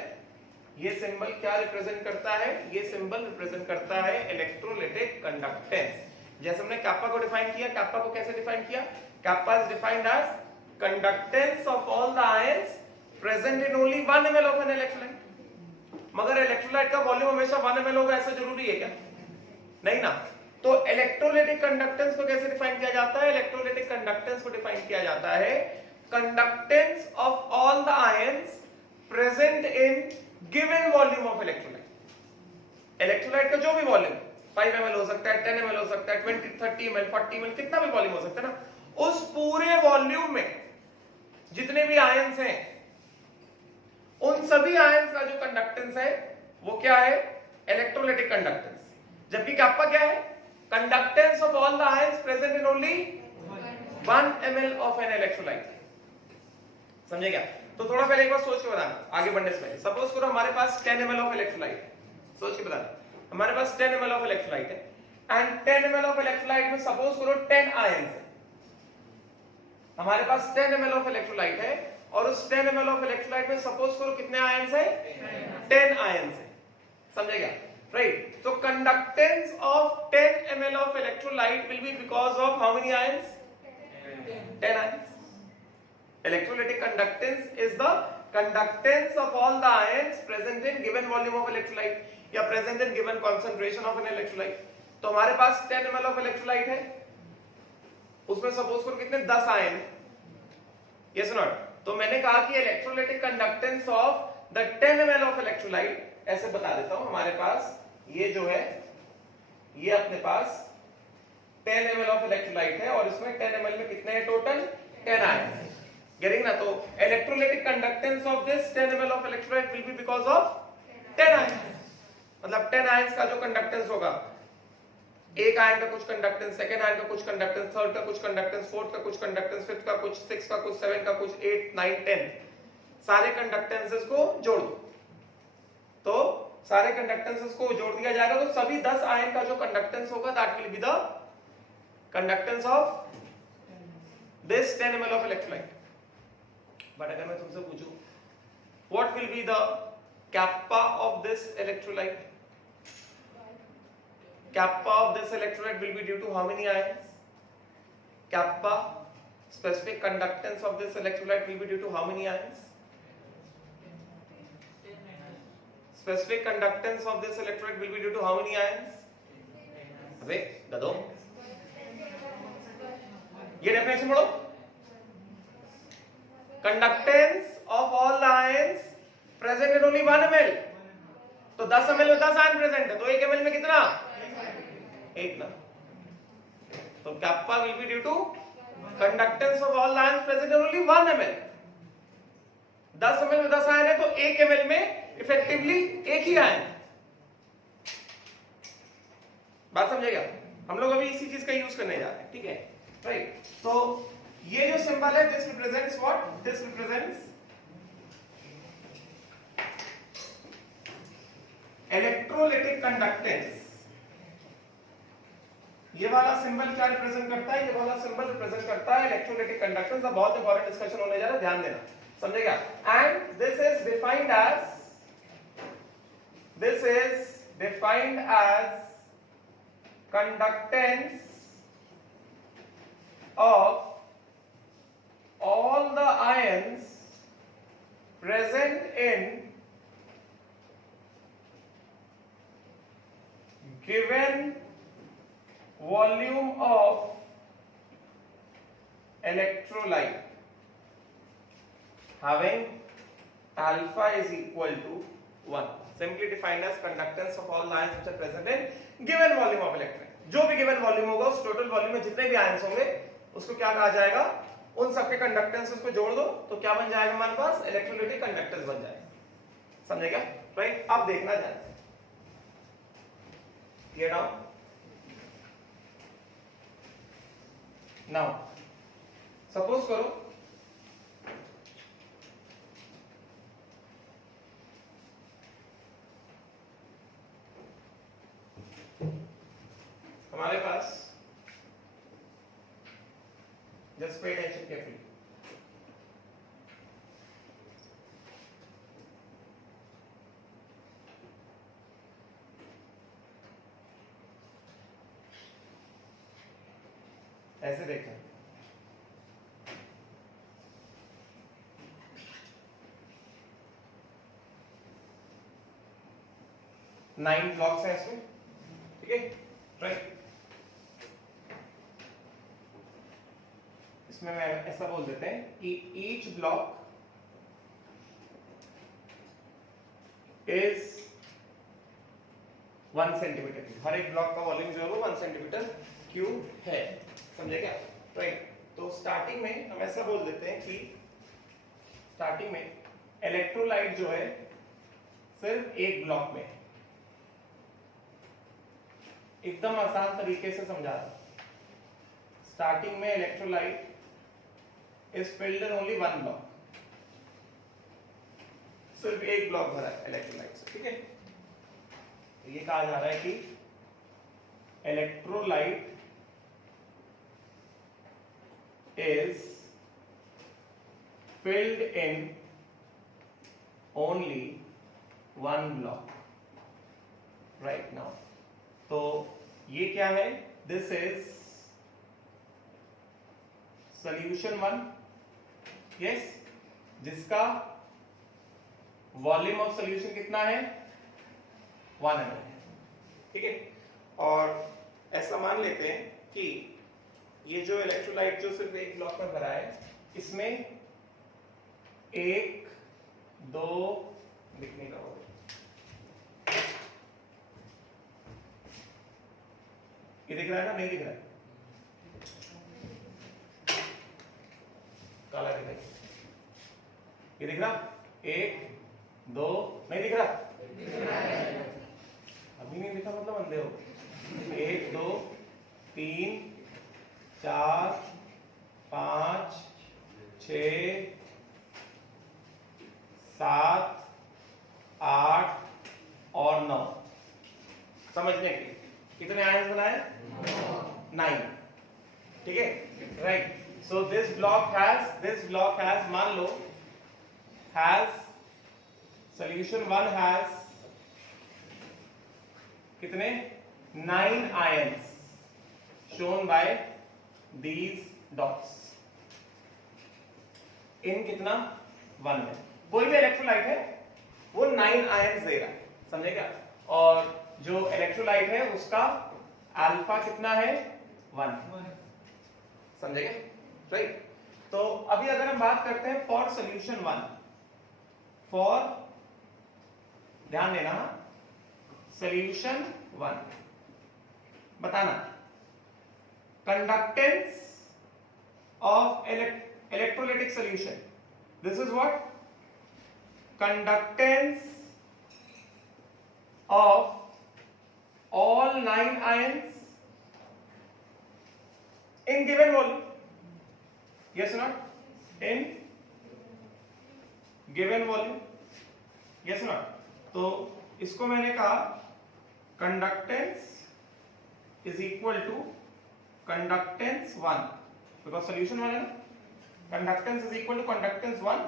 ये सिंबल क्या रिप्रेजेंट करता है? ये सिंबल रिप्रेजेंट करता है इलेक्ट्रोलाइटिक कंडक्टेंस। जैसे हमने kappa को डिफाइन किया, kappa को कैसे डिफाइन किया? kappa is defined as conductance of all the ions present in only 1 ml of an electrolyte। मगर इलेक्ट्रोलाइट का वॉल्यूम हमेशा 1 ml होगा, ऐसा जरूरी है क्या? नहीं ना। तो इलेक्ट्रोलाइटिक कंडक्टेंस को कैसे डिफाइन किया जाता है? इलेक्ट्रोलाइटिक कंडक्टेंस को डिफाइन किया जाता है conductance of all the ions present in given volume of electrolyte. Electrolyte का जो भी वॉल्यूम, 5 ml हो सकता है, 10 ml हो सकता है, 20, 30 ml, 40 ml, कितना भी वॉल्यूम हो सकता है ना, उस पूरे वॉल्यूम में जितने भी आयंस हैं, उन सभी आयंस का जो कंडक्टेंस है वो क्या है? Electrolytic conductance. जबकि kappa क्या है? conductance of all the ions present in only 1 ml of an electrolyte. समझे क्या? तो थोड़ा पहले एक बार सोच के बताना, आगे बढ़ने से पहले। सपोज करो हमारे पास 10 ml of electrolyte है, सोच के बताना। हमारे पास 10 ml of electrolyte है, एंड 10 ml of electrolyte में सपोज करो 10 आयंस है। हमारे पास 10 ml of electrolyte है, और उस 10 ml of electrolyte में सपोज करो कितने आयंस है? 10 आयंस है। समझे क्या? राइट। तो conductance of 10 ml of electrolyte will be because of how many ions? 10 ions. Electrolytic conductance is the conductance of all the ions present in given volume of electrolyte या present in given concentration of an electrolyte. तो हमारे पास 10 ml of electrolyte है, उसमें suppose करो कितने? 10 ion है। Yes or not? तो मैंने कहा कि electrolytic conductance of the 10 ml of electrolyte, ऐसे बता देता हूं, हमारे पास ये जो है, ये अपने पास 10 ml of electrolyte है, और इसमें 10 ml में कितने हैं टोटल? 10 आयन है। गेटिंग ना? तो electrolytic conductance of this 10 ml of electrolyte will be because of 10 ion. मतलब 10 आयंस का जो कंडक्टेंस होगा, एक आयन का कुछ कंडक्टेंस, सेकंड आयन का कुछ कंडक्टेंस, थर्ड का कुछ कंडक्टेंस, फोर्थ का कुछ कंडक्टेंस, फिफ्थ का कुछ, सिक्स का कुछ, सेवन का कुछ, 8, 9, 10, सारे कंडक्टेंसेस को जोड़ दो। तो सारे कंडक्टेंसेस को जोड़ दिया जाएगा, तो सभी 10 आयन का जो कंडक्टेंस होगा, that will be the conductance of this 10 ml of electrolyte. But अगर मैं तुमसे पूछूं, what will be the kappa of this electrolyte? Kappa of this electrolyte will be due to how many ions? Kappa, specific conductance of this electrolyte will be due to how many ions? Specific conductance of this electrolyte will be due to how many ions? अबे गधो, ये definition पढ़ो। Conductance of all the ions present in only 1 ml. तो 10 ml में 10 ion present है, तो 1 ml में कितना? एक ना। तो kappa will be due to conductance of all the ions present in only 1 ml. 10 ml में 10 आयन है, तो 1 ml में इफेक्टिवली एक ही आयन। बात समझेगा? हम लोग अभी इसी चीज का यूज करने जा रहे हैं, ठीक है? राइट। तो ये जो सिंबल है, this represents what? This represents electrolytic conductance. ये वाला सिंबल क्या रिप्रेजेंट करता है? ये वाला सिंबल रिप्रेजेंट करता है इलेक्ट्रोलाइटिक कंडक्टेंस। अब बहुत इंपॉर्टेंट डिस्कशन होने जा रहा है, ध्यान देना, समझेगा? And this is defined as conductance of all the ions present in given volume of electrolyte having alpha is equal to 1, simply defined as conductance of all the ions which are present in given volume of electrolyte। जो भी given volume होगा, उस total volume में जितने भी ions होंगे, उसको क्या कहा जाएगा? उन सबके कंडक्टेंस को जोड़ दो, तो क्या बन जाएगा हमारे पास? इलेक्ट्रोलाइटिक कंडक्टेंस बन जाएगा। समझेगा? राइट। अब देखना ध्यान से, क्लियर डाउन। नाउ सपोज करो हमारे पास, just pay attention carefully, ऐसे देखना, नाइन ब्लॉक्स हैं इसमें, ठीक है? राइट। इसमें मैं ऐसा बोल देते हैं कि each block is 1 centimetre cube. हर एक ब्लॉक का वॉल्यूम जो है वो 1 सेंटीमीटर क्यूब है। समझे क्या? राइट। तो स्टार्टिंग में हम ऐसा बोल देते हैं कि स्टार्टिंग में इलेक्ट्रोलाइट जो है सिर्फ एक ब्लॉक में है। एकदम आसान तरीके से समझा रहा हूं। स्टार्टिंग में electrolyte is filled in only one block, सिर्फ एक ब्लॉक भरा है इलेक्ट्रोलाइट से, ठीक है। ये कहा जा रहा है कि electrolyte is filled in only one block right now। तो ये क्या है? This is solution 1, yes, जिसका वॉल्यूम ऑफ सॉल्यूशन कितना है? 1 ml है, ठीक है। और ऐसा मान लेते हैं कि ये जो इलेक्ट्रोलाइट जो सिर्फ एक ब्लॉक में भरा है, इसमें 1 2 लिखने का होगा, ये दिख रहा है ना? नहीं दिख रहा है? काला दिख रहा है, ये दिख रहा? 1 2 नहीं दिख रहा? अभी नहीं दिखा मतलब अंधे हो। 1 2 3 4 5 6 7 8 और 9। समझने के कितने आयंस बनाए? 9, ठीक है, right. So this block has मान लो हैज सॉल्यूशन 1 हैज कितने? 9 ions shown by these dots in कितना? 1 में। कोई भी इलेक्ट्रोलाइट है वो 9 आयंस देगा, समझे क्या? और जो इलेक्ट्रोलाइट है उसका अल्फा कितना है? 1, समझे क्या? राइट। तो अभी अगर हम बात करते हैं फॉर सॉल्यूशन 1, फॉर, ध्यान देना, सॉल्यूशन 1 बताना conductance of electrolytic solution, this is what? Conductance of all 9 ions in given volume, yes or not? In given volume, yes or not? तो इसको मैंने कहा conductance is equal to conductance 1, because solution 1 है ना, conductance is equal to conductance 1,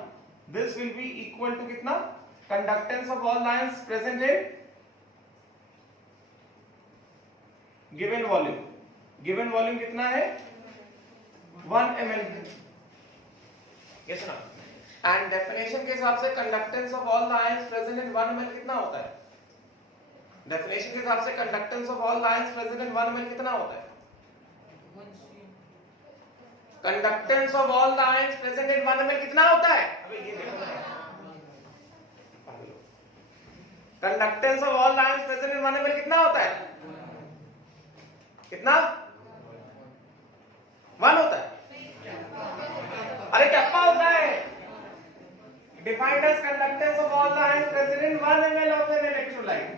this will be equal to कितना? Conductance of all ions present in given volume, given volume कितना है? 1 ml, yes ना। and definition के हिसाब से conductance of all the ions present in 1 ml कितना होता है? definition के हिसाब से conductance of all the ions present in 1 ml कितना होता है? Conductance of all the ions present in 1 ml कितना होता है? अबे ये देखो, conductance of all the ions present in 1 ml कितना होता है? कितना? 1 होता है? अरे कैप्पा होता है। Defined as conductance of all the ions present in 1 ml of an electrolyte,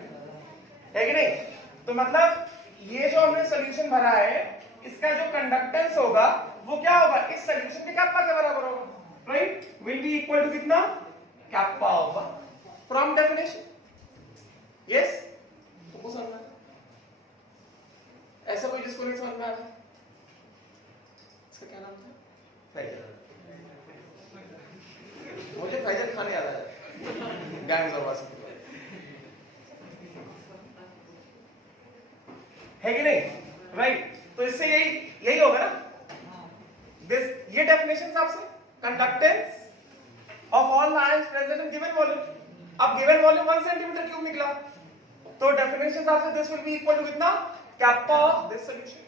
है कि नहीं? तो मतलब ये जो हमने सॉल्यूशन भरा है, इसका जो कंडक्टेंस होगा वो क्या होगा? इस सॉल्यूशन के कैप्पा के बराबर होगा, right? Will be equal to कितना? कैप्पा होगा फ्रॉम डेफिनेशन, यस। तो समझ में ऐसा कोई जिसको नहीं समझ में आ रहा? इसका क्या नाम था? फैजल। मुझे फैजल खाने याद आया, गैंग्स ऑफ वासेपुर, है कि नहीं? राइट। तो इससे यही होगा ना, ये डेफिनेशन हिसाब से conductance of all the ions present in given volume. अब गिवन वॉल्यूम 1 सेंटीमीटर क्यूब निकला, तो डेफिनेशन हिसाब से this will be equal to कितना? Kappa of this solution,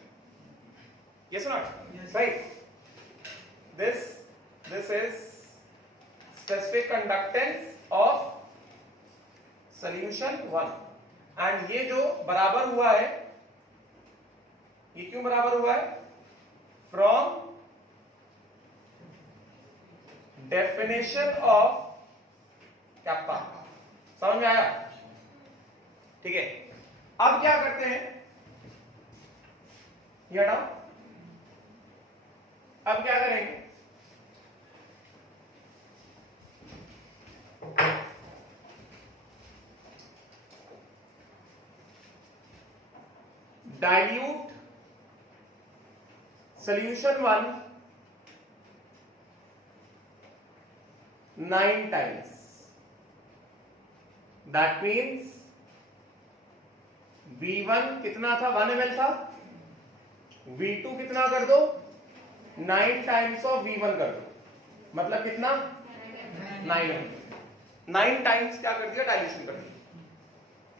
yes और not? Right. This is specific conductance of solution 1, and ये जो बराबर हुआ है, ये क्यों बराबर हुआ है? From definition of kappa. समझ में आया? ठीक है। अब क्या करते हैं, ये हटाओ। अब क्या करेंगे, dilute solution 1 9 times. That means V1 कितना था, 1 ml था, V2 कितना कर दो, 9 टाइम्स ऑफ V1 कर दो, मतलब कितना 9 9 टाइम्स क्या कर दिया, डाइल्यूशन कर दिया,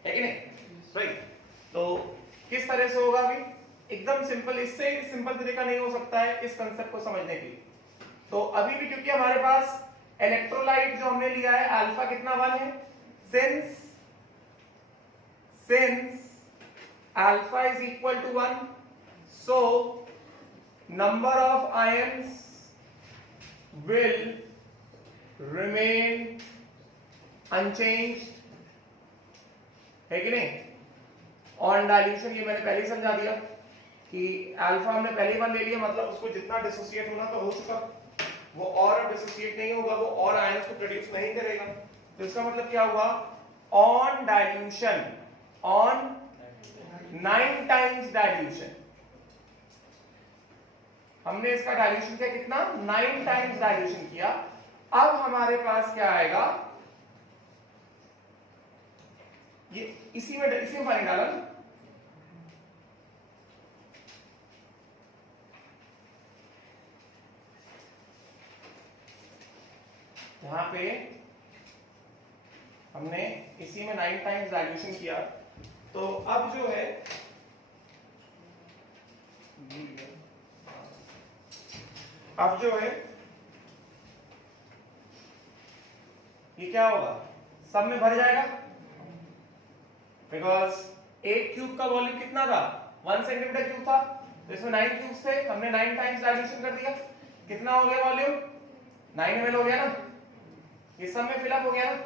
है कि नहीं, राइट। तो किस तरह से होगा, अभी एकदम सिंपल, इससे सिंपल तरीका नहीं हो सकता है इस कंसेप्ट को समझने के लिए। तो अभी भी क्योंकि हमारे पास इलेक्ट्रोलाइट जो हमने लिया है अल्फा कितना 1 है, since alpha is equal to 1, so number of ions will remain unchanged, है कि नहीं। ऑन डाइल्यूशन ये मैंने पहले ही समझा दिया कि अल्फा हमने पहली बार ले लिया, मतलब उसको जितना डिसोसिएट होना तो हो चुका, वो और डिसोसिएट नहीं होगा, वो और आयंस को प्रोड्यूस नहीं करेगा। तो इसका मतलब क्या हुआ, on dilution, on 9 times dilution, हमने इसका डाइल्यूशन किया कितना, 9 टाइम्स डाइल्यूशन किया। अब हमारे पास क्या आएगा, ये इसी में पानी डाला ना, यहां पे हमने इसी में 9 टाइम्स डाइल्यूशन किया। तो अब जो है ये क्या होगा, सब में भर जाएगा, बिकॉज एक क्यूब का वॉल्यूम कितना था, 1 सेंटीमीटर क्यूब था, तो इसमें 9 क्यूब्स थे, हमने 9 टाइम्स डाइल्यूशन कर दिया, कितना हो गया वॉल्यूम, 9 ml हो गया ना, ये सब में फिलअप हो गया ना।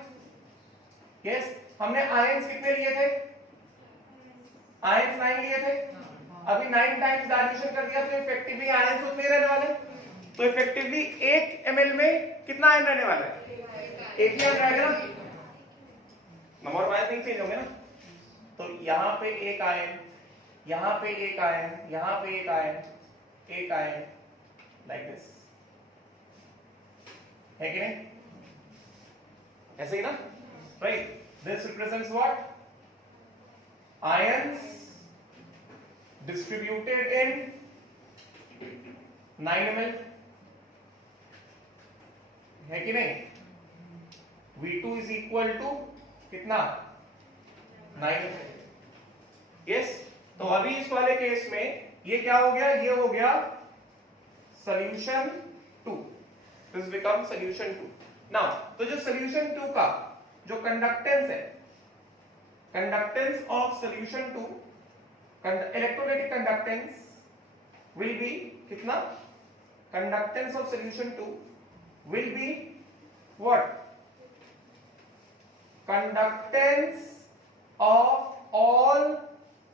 यस, हमने आयंस कितने लिए थे, आयंस 9 लिए थे, अभी 9 टाइम्स डाइल्यूशन कर दिया, तो इफेक्टिवली आयंस उतने रहने वाले, तो इफेक्टिवली 1 ml में कितना आयन रहने वाला है, एक ही आयन रहेगा ना, नंबर ऑफ आयन चेंज होंगे ना। तो यहां पे एक आयन, यहां पे एक आयन, यहां पे एक आयन, एक आयन, लाइक दिस, है कि नहीं, ऐसे ही ना, right. This represents what, ions distributed in 9 ml, है कि नहीं। V2 इज इक्वल टू कितना, 9 ml, यस। तो अभी इस वाले केस में ये क्या हो गया, ये हो गया solution 2, this become solution 2। Now तो जो सॉल्यूशन 2 का जो कंडक्टेंस है, conductance of solution 2, electrolytic conductance will be कितना, conductance of solution 2 will be what, conductance of all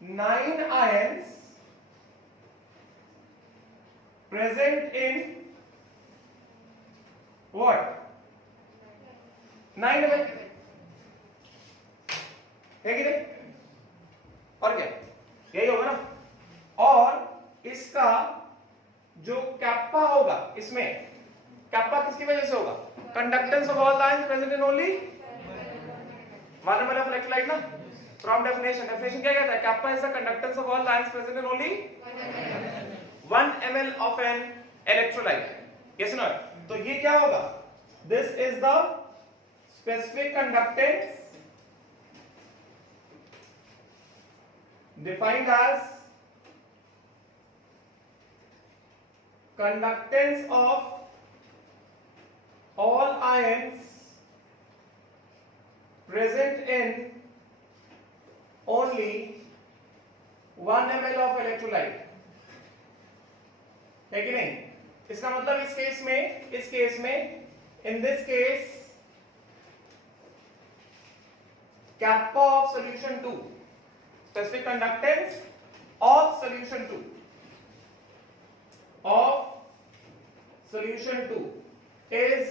9 ions present in what, 9 ml, है कि नहीं, और क्या, यही होगा ना। और इसका जो कैप्पा होगा, इसमें कैप्पा किसकी वजह से होगा, conductance of all ions present in only 1 ml of electrolyte ना। From definition क्या कहता है, kappa is the conductance of all ions present in only 1 ml of an electrolyte, yes or no। तो ये क्या होगा, this is the specific conductance defined as conductance of all ions present in only 1 ml of electrolyte, है कि नहीं। इसका मतलब इस केस में in this case kappa of solution 2, specific conductance of solution 2 of solution 2 is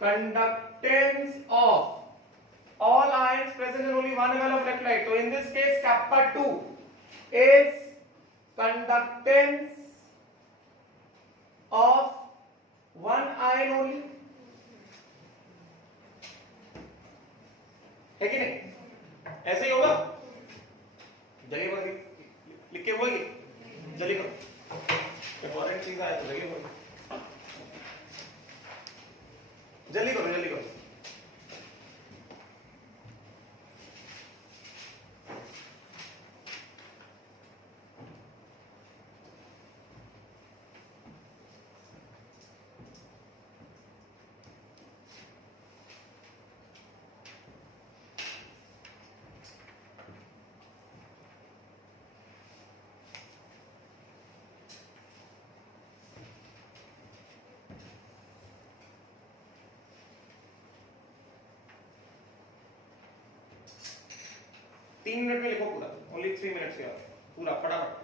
conductance of all ions present in only 1 ml of electrolyte. So in this case kappa 2 is conductance of 1 ion only, है कि नहीं? ऐसे ही होगा, जल्दी बोलिए, लिख के बोलिए, जल्दी करो, इंपॉर्टेंट चीज आए तो जल्दी बोलिए, जल्दी करो, जल्दी करो। 3 मिनट में लिखो पूरा, ओनली 3 मिनट्स के पूरा फटाफट।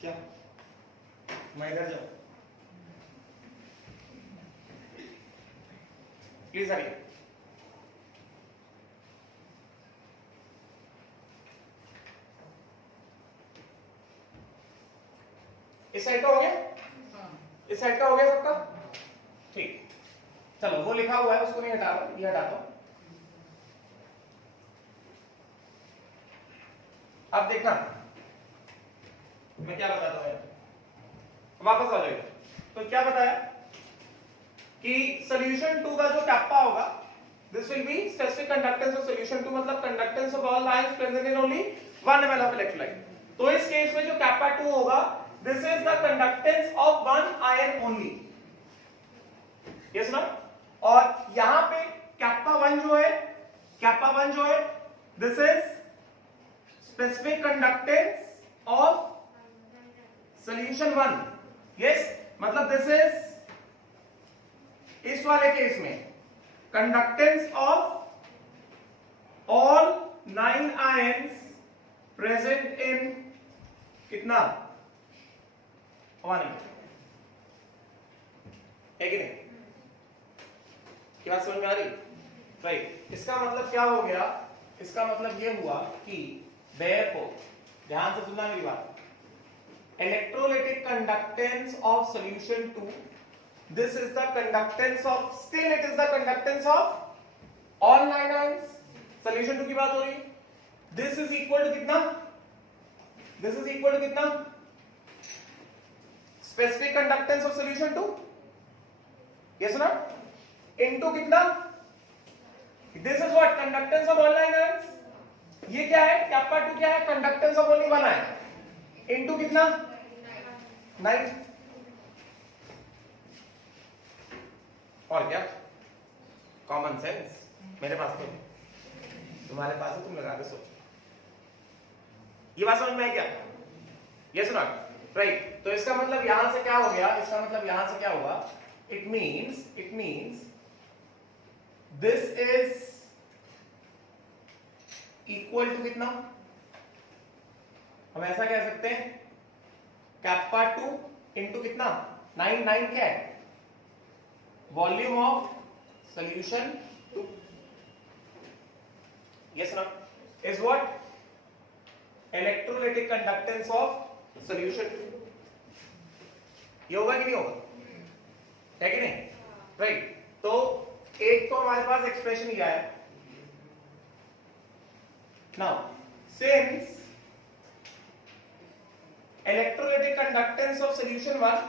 क्या मैं इधर जाऊं, प्लीज आइए। इस साइड का हो गया, इस साइड का हो गया सबका, ठीक। चलो वो लिखा हुआ है उसको नहीं हटा दो, ये हटा दो। अब देखना मैं क्या बताता हूं, वापस आ जाइए। तो क्या बताया कि सॉल्यूशन 2 का जो kappa होगा, this will be specific conductance of solution 2, मतलब conductance of all ions present in only 1 ml of electrolyte. तो इस केस में जो kappa 2 होगा, this is the conductance of 1 ion only, yes ना। और यहां पे kappa 1 जो है, kappa 1 जो है, this is specific conductance of solution 1, yes, मतलब दिस इज इस वाले केस में conductance of all 9 ions present इन कितना 1 है कि नहीं? क्या समझ में आ रही? राइट। इसका मतलब क्या हो गया, इसका मतलब ये हुआ कि therefore, ध्यान से सुनना मेरी बात, electrolytic conductance of solution 2, this is the conductance of, still it is the conductance of all 9 ions, solution 2 की बात हो रही, this is equal to कितना, this is equal to कितना, specific conductance of solution 2, yes or not, into कितना, this is what conductance of all 9 ions, ये क्या है, kappa 2 क्या है, conductance of only 1 ion, into कितना 9, और क्या, कॉमन सेंस मेरे पास तो, तुम्हारे पास है, तुम लगा के सोचो। ये बात समझ में आई क्या? Yes not, right. तो इसका मतलब यहां से क्या हो गया, इसका मतलब यहां से क्या हुआ, it means this is equal to कितना, हम ऐसा कह सकते हैं kappa 2 इंटू कितना 9 9 क्या है? Volume of solution 2. यस ना? Is what? Electrolytic conductance of solution 2. ये होगा कि नहीं होगा? है कि नहीं? राइट. तो एक तो हमारे पास एक्सप्रेशन ये है. Now since electrolytic conductance of solution 1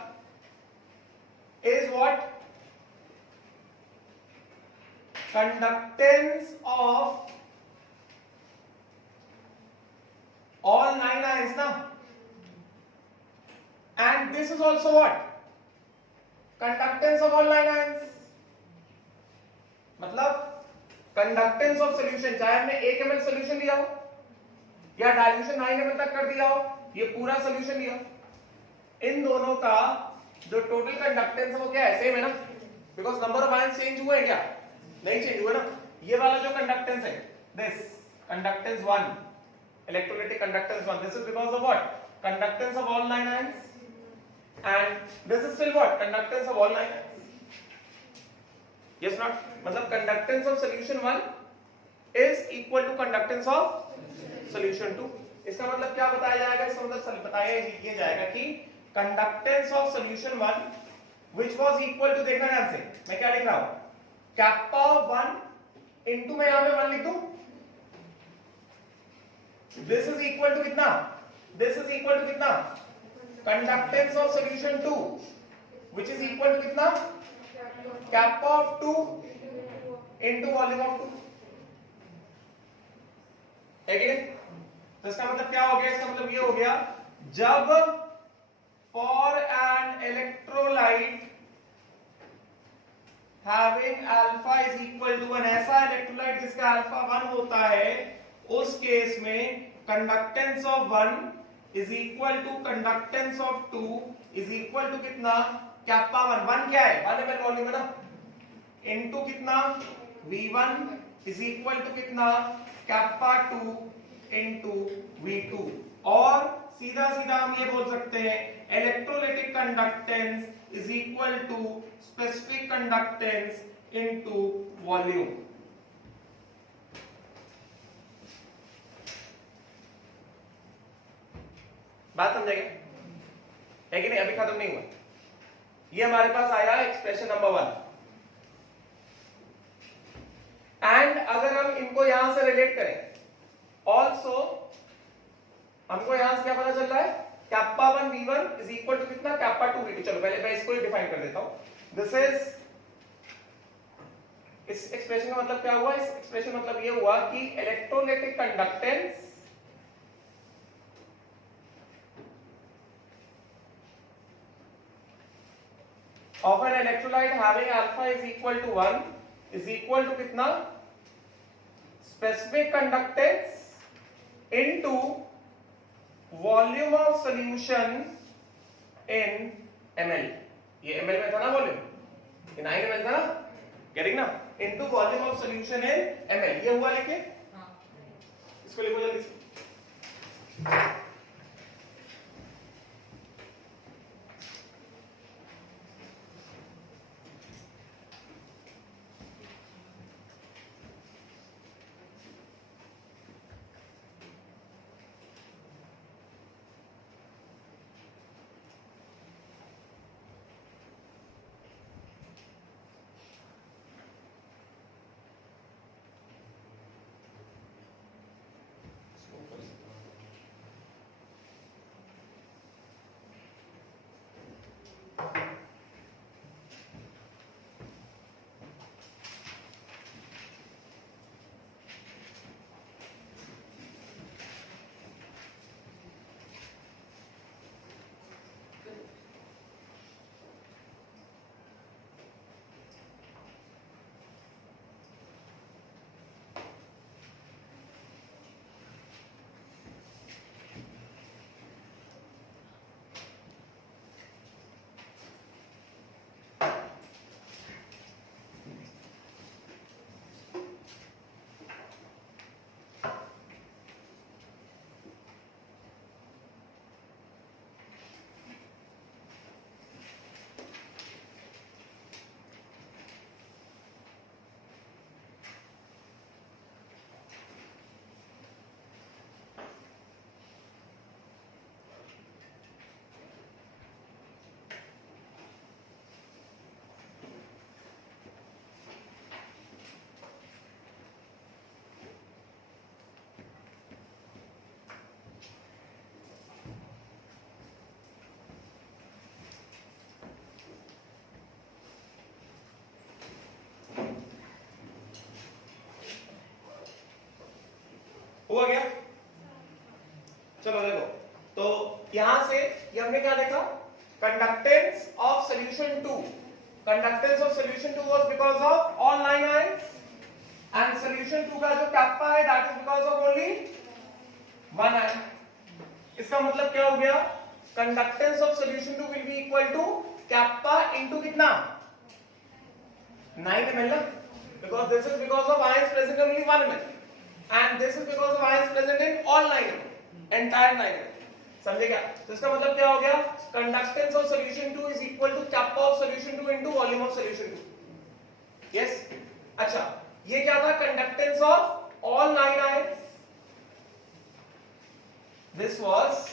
is what? Conductance of all 9 ions na, and this is also what? Conductance of all 9 ions. मतलब कंडक्टेंस ऑफ सॉल्यूशन, चाहे हमने 1 ml सॉल्यूशन लिया हो या डाइल्यूशन 9 ml तक कर दिया हो, ये पूरा सॉल्यूशन लिया, इन दोनों का जो टोटल कंडक्टेंस है वो क्या है? सेम है ना, because number of ions change हुए हैं क्या? नहीं चेंज हुए ना. ये वाला जो कंडक्टेंस है, this conductance 1, electrolytic conductance 1, this is because of what? Conductance of all 9 ions, and this is still what? Conductance of all 9 ions. Yes not? मतलब conductance of solution 1 is equal to conductance of solution 2. इसका मतलब क्या बताया जाएगा? इसका मतलब बताया ये जाएगा कि conductance of solution 1 which was equal to, देखना ध्यान से, मैं क्या लिख रहा हूं? कैप्पा 1 इनटू, मैं यहां पे 1 लिख दूं, दिस इज इक्वल टू कितना? दिस इज इक्वल टू कितना? Conductance of solution 2 which is equal to कितना? Kappa of 2 into volume of 2. है कि नहीं? तो इसका मतलब क्या हो गया? इसका मतलब ये हो गया, जब for an electrolyte having alpha is equal to 1, ऐसा इलेक्ट्रोलाइट जिसका अल्फा 1 होता है, उस केस में conductance of 1 is equal to conductance of 2 is equal to कितना? कैप्पा 1. 1 क्या है? 1 ml वॉल्यूम है ना, इनटू कितना? V1 इज इक्वल टू कितना? Kappa 2 into V2. और सीधा सीधा हम ये बोल सकते हैं, electrolytic conductance is equal to specific conductance into volume. बात समझेंगे? है कि नहीं? अभी खत्म नहीं हुआ. ये हमारे पास आया एक्सप्रेशन नंबर 1. एंड अगर हम इनको यहां से रिलेट करें, ऑल्सो हमको यहां से क्या पता चल रहा है? Kappa 1 V1 is equal to कितना? Kappa 2 V2. चलो पहले मैं इसको ही डिफाइन कर देता हूं. दिस इज, इस एक्सप्रेशन का मतलब क्या हुआ? इस एक्सप्रेशन मतलब ये हुआ कि electrolytic conductance of an electrolyte having alpha is equal to 1 is equal to कितना? Specific conductance into volume of solution in ml. ये ml में था ना वॉल्यूम, ये 9 ml था ना, getting ना? into volume of solution in ml. ये हुआ लिखे? इसको लिखो जल्दी से. चलो देखो, तो यहां से ये हमने क्या देखा, conductance of solution 2, conductance of solution 2 was because of all 9 ions, and solution 2 का जो kappa है that is because of only 1 ion. इसका मतलब क्या हो गया, conductance of solution 2 will be equal to kappa into कितना 9 ml, because this is because of ions present in only 1 ml and this is because of ions present in all 9 ml, entire 9 ml, समझे क्या? तो इसका मतलब क्या हो गया, conductance of solution 2 is equal to kappa of solution 2 into volume of solution 2। Yes, अच्छा ये क्या था, conductance of all 9 ions, this was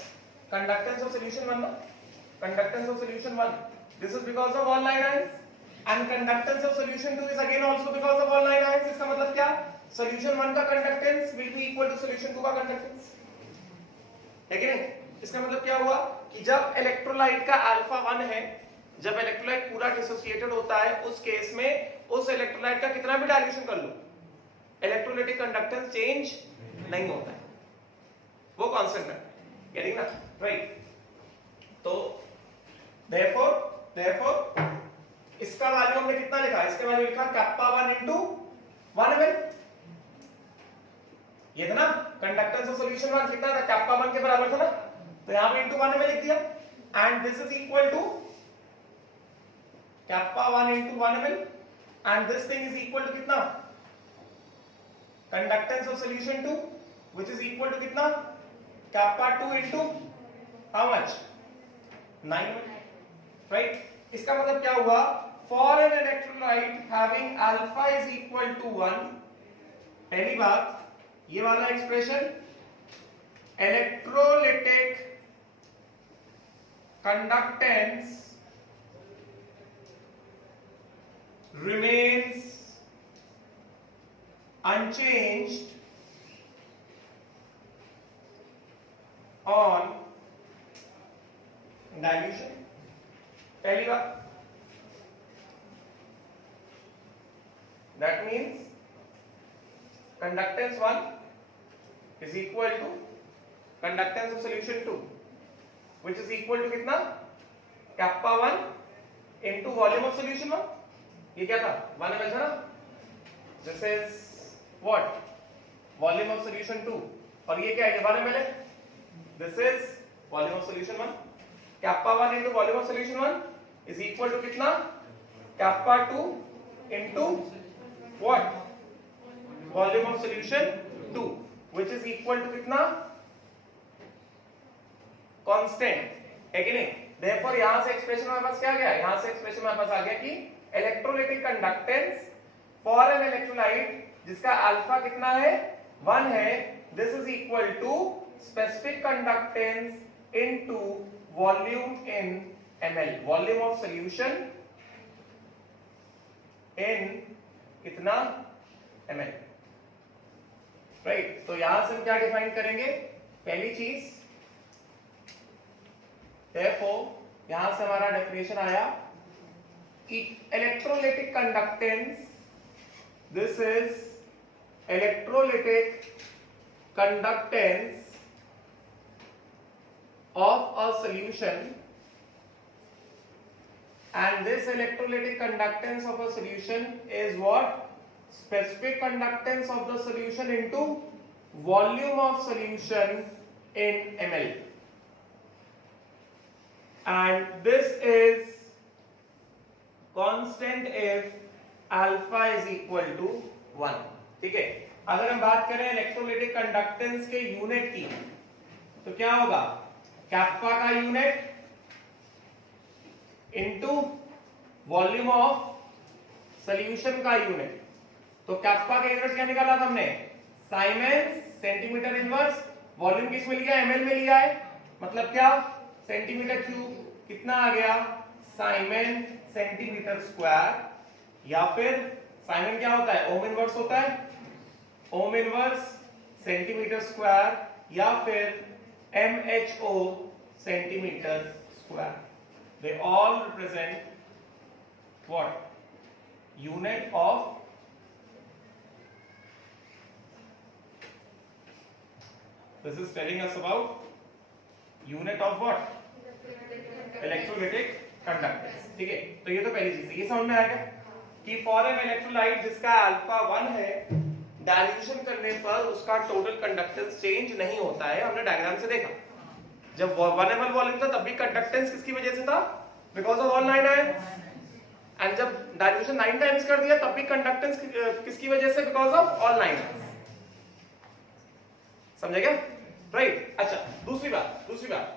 conductance of solution 1, conductance of solution 1, this is because of all 9 ions, and conductance of solution 2 is again also because of all 9 ions। इसका मतलब क्या, solution 1 का conductance will be equal to solution 2 का conductance, है कि नहीं? इसका मतलब क्या हुआ कि जब इलेक्ट्रोलाइट का अल्फा 1 है, जब इलेक्ट्रोलाइट पूरा डिसोसिएटेड होता है, उस केस में उस इलेक्ट्रोलाइट का कितना भी डाइल्यूशन कर लो, इलेक्ट्रोलाइटिक कंडक्टेंस चेंज नहीं होता है, वो कांस्टेंट है, गेटिंग ना, राइट? तो therefore इसका वैल्यू हमने कितना लिखा, इसका वैल्यू लिखा kappa 1 into 1 ml, ये था ना, कंडक्टेंस ऑफ सॉल्यूशन 1 कितना था, kappa 1 के बराबर था ना, तो यहां पे into 1 ml लिख दिया, and this is equal to kappa 1 into 1 ml, and this thing is equal to कितना, conductance of solution 2 which is equal to कितना, kappa 2 into how much 9 ml, right? इसका मतलब क्या हुआ, for an electrolyte having alpha is equal to 1, पहली बात ये वाला expression, electrolytic conductance remains unchanged on dilution, पहली बात, that means conductance 1 is equal to conductance of solution 2 which is equal to कितना, kappa 1 into volume of solution 1, ये क्या था 1 ml था ना, this is what, volume of solution 2, और ये क्या है, ये 1 ml है, this is volume of solution 1, kappa 1 into volume of solution 1 is equal to कितना, kappa 2 into what, volume of solution 2 which is equal to कितना, कांस्टेंट, है कि नहीं? therefore यहां से एक्सप्रेशन हमारे पास क्या गया, यहां से एक्सप्रेशन हमारे पास आ गया कि electrolytic conductance for an electrolyte जिसका अल्फा कितना है 1 है, this is equal to specific conductance into volume in ml, volume of solution in कितना ml, राइट? तो यहां से हम क्या डिफाइन करेंगे, पहली चीज, therefore यहां से हमारा डेफिनेशन आया, electrolytic conductance, this is electrolytic conductance of a solution, and this electrolytic conductance of a solution is what, specific conductance of the solution into volume of solution in ml, and this is constant if alpha is equal to 1, ठीक है? अगर हम बात करें electrolytic conductance के unit की, तो क्या होगा, kappa का unit into volume of solution का यूनिट, तो kappa का यूनिट क्या निकाला था हमने, साइमेंस सेंटीमीटर इनवर्स, वॉल्यूम किस में लिया, ml में लिया है, मतलब क्या, सेंटीमीटर क्यूब, कितना आ गया, साइमेन सेंटीमीटर स्क्वायर, या फिर साइमेन क्या होता है, ओम इनवर्स होता है, ओम इनवर्स सेंटीमीटर स्क्वायर, या फिर MHO centimetre square, they all represent what, unit of this is telling us about unit of what? Electrolytic conductance. ठीक है, तो ये तो पहली चीज है। ये समझ में आ गया कि फॉर एन इलेक्ट्रोलाइट जिसका अल्फा 1 है, डाइल्यूशन करने पर उसका टोटल कंडक्टेंस चेंज नहीं होता है। हमने डायग्राम से देखा, जब 1 ml वॉल्यूम था तब भी कंडक्टेंस किसकी वजह से था? Because of all 9 ions. And जब डाइल्यूशन 9 टाइम्स कर दिया तब भी कंडक्टेंस किसकी वजह से? Because of all 9 ions. समझे क्या? राइट। अच्छा, दूसरी बात,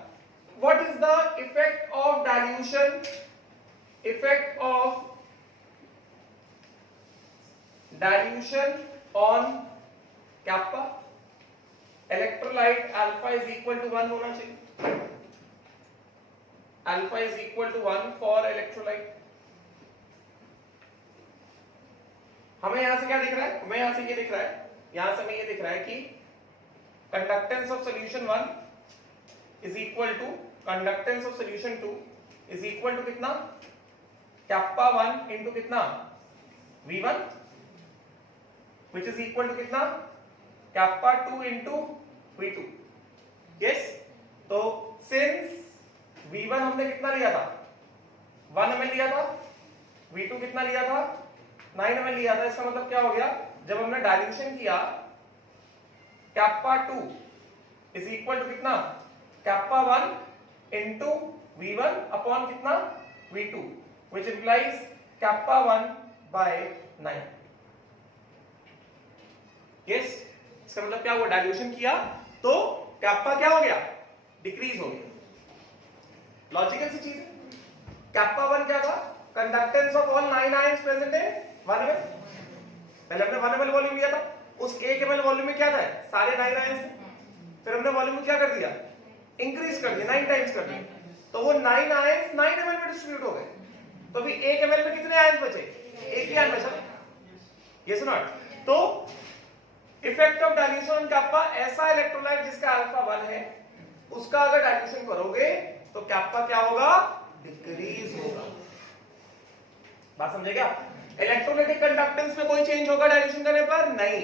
what is the effect of dilution? Effect of dilution on kappa. Electrolyte alpha is equal to 1 होना चाहिए। Alpha is equal to 1 for electrolyte. हमें यहां से क्या दिख रहा है? हमें यहां से ये दिख रहा है, यहां से हमें ये दिख रहा है कि conductance of solution 1 is equal to conductance of solution 2 is equal to कितना? कैप्पा 1 इंटू कितना? V1, which is equal to कितना? Kappa 2 into V2। यस, तो सिंस V1 हमने कितना लिया था? 1 ml लिया था। V2 कितना लिया था? 9 ml लिया था। इसका मतलब क्या हो गया? जब हमने डाइल्यूशन किया, कैप्पा 2 इज इक्वल टू कितना? कैप्पा 1 इंटू V1 अपॉन कितना? V2, which implies kappa 1 by 9। Yes, इसका मतलब क्या हुआ? डाइल्यूशन किया तो कैप्पा क्या हो गया? डिक्रीज हो गया। लॉजिकल सी चीज है। कैप्पा 1 क्या था? Conductance of all 9 ions present है 1 ml। पहले हमने 1 ml वॉल्यूम लिया था, उस 1 ml वॉल्यूम में क्या था? सारे 9 आयंस थे। फिर हमने वॉल्यूम को क्या कर दिया? इंक्रीज कर दिया, 9 टाइम्स कर दिया, तो वो 9 आयंस 9 ml में डिस्ट्रीब्यूट हो गए। तो अभी 1 ml में कितने आयंस बचे? एक ही आयन बचा। Yes not? तो effect of dilution on kappa, ऐसा इलेक्ट्रोलाइट जिसका अल्फा 1 है, उसका अगर डाइल्यूशन करोगे तो कैप्पा क्या होगा? डिक्रीज होगा। बात समझे क्या? इलेक्ट्रोलाइटिक कंडक्टेंस में कोई चेंज होगा डाइल्यूशन करने पर? नहीं।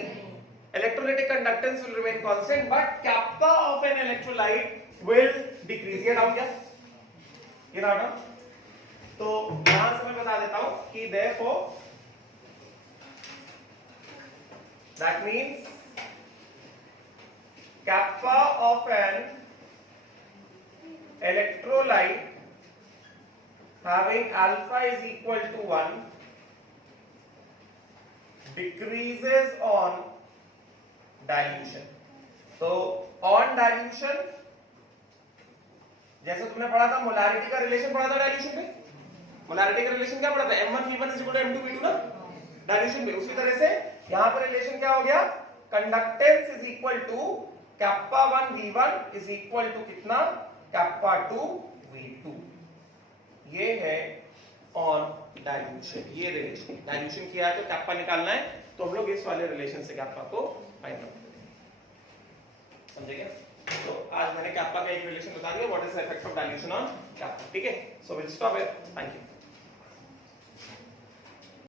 Electrolytic conductance will remain constant, but kappa of an electrolyte will decrease. ये डाउट क्या? ये डाउट है? तो यहां से मैं बता देता हूं कि therefore that means kappa of an electrolyte having alpha is equal to 1 decreases on dilution। तो on dilution, जैसे तुमने पढ़ा था मोलारिटी का रिलेशन पढ़ा था डाइल्यूशन में, मोलारिटी का रिलेशन क्या पढ़ा था? M1 V1 is equal to M2 V2 ना, डाइल्यूशन में। उसी तरह से यहां पर रिलेशन क्या हो गया? Conductance is equal to kappa 1 V1 is equal to कितना? Kappa 2 V2। ये है ऑन डाइल्यूशन, ये रिलेशन। डाइल्यूशन किया है तो कैप्पा निकालना है, तो हम लोग इस वाले रिलेशन से कैप्पा को फाइंड आउट करेंगे। समझे क्या? तो आज मैंने कैप्पा का एक रिलेशन बता दिया, what is the effect of dilution on kappa. ठीक है, so will stop here. Thank you.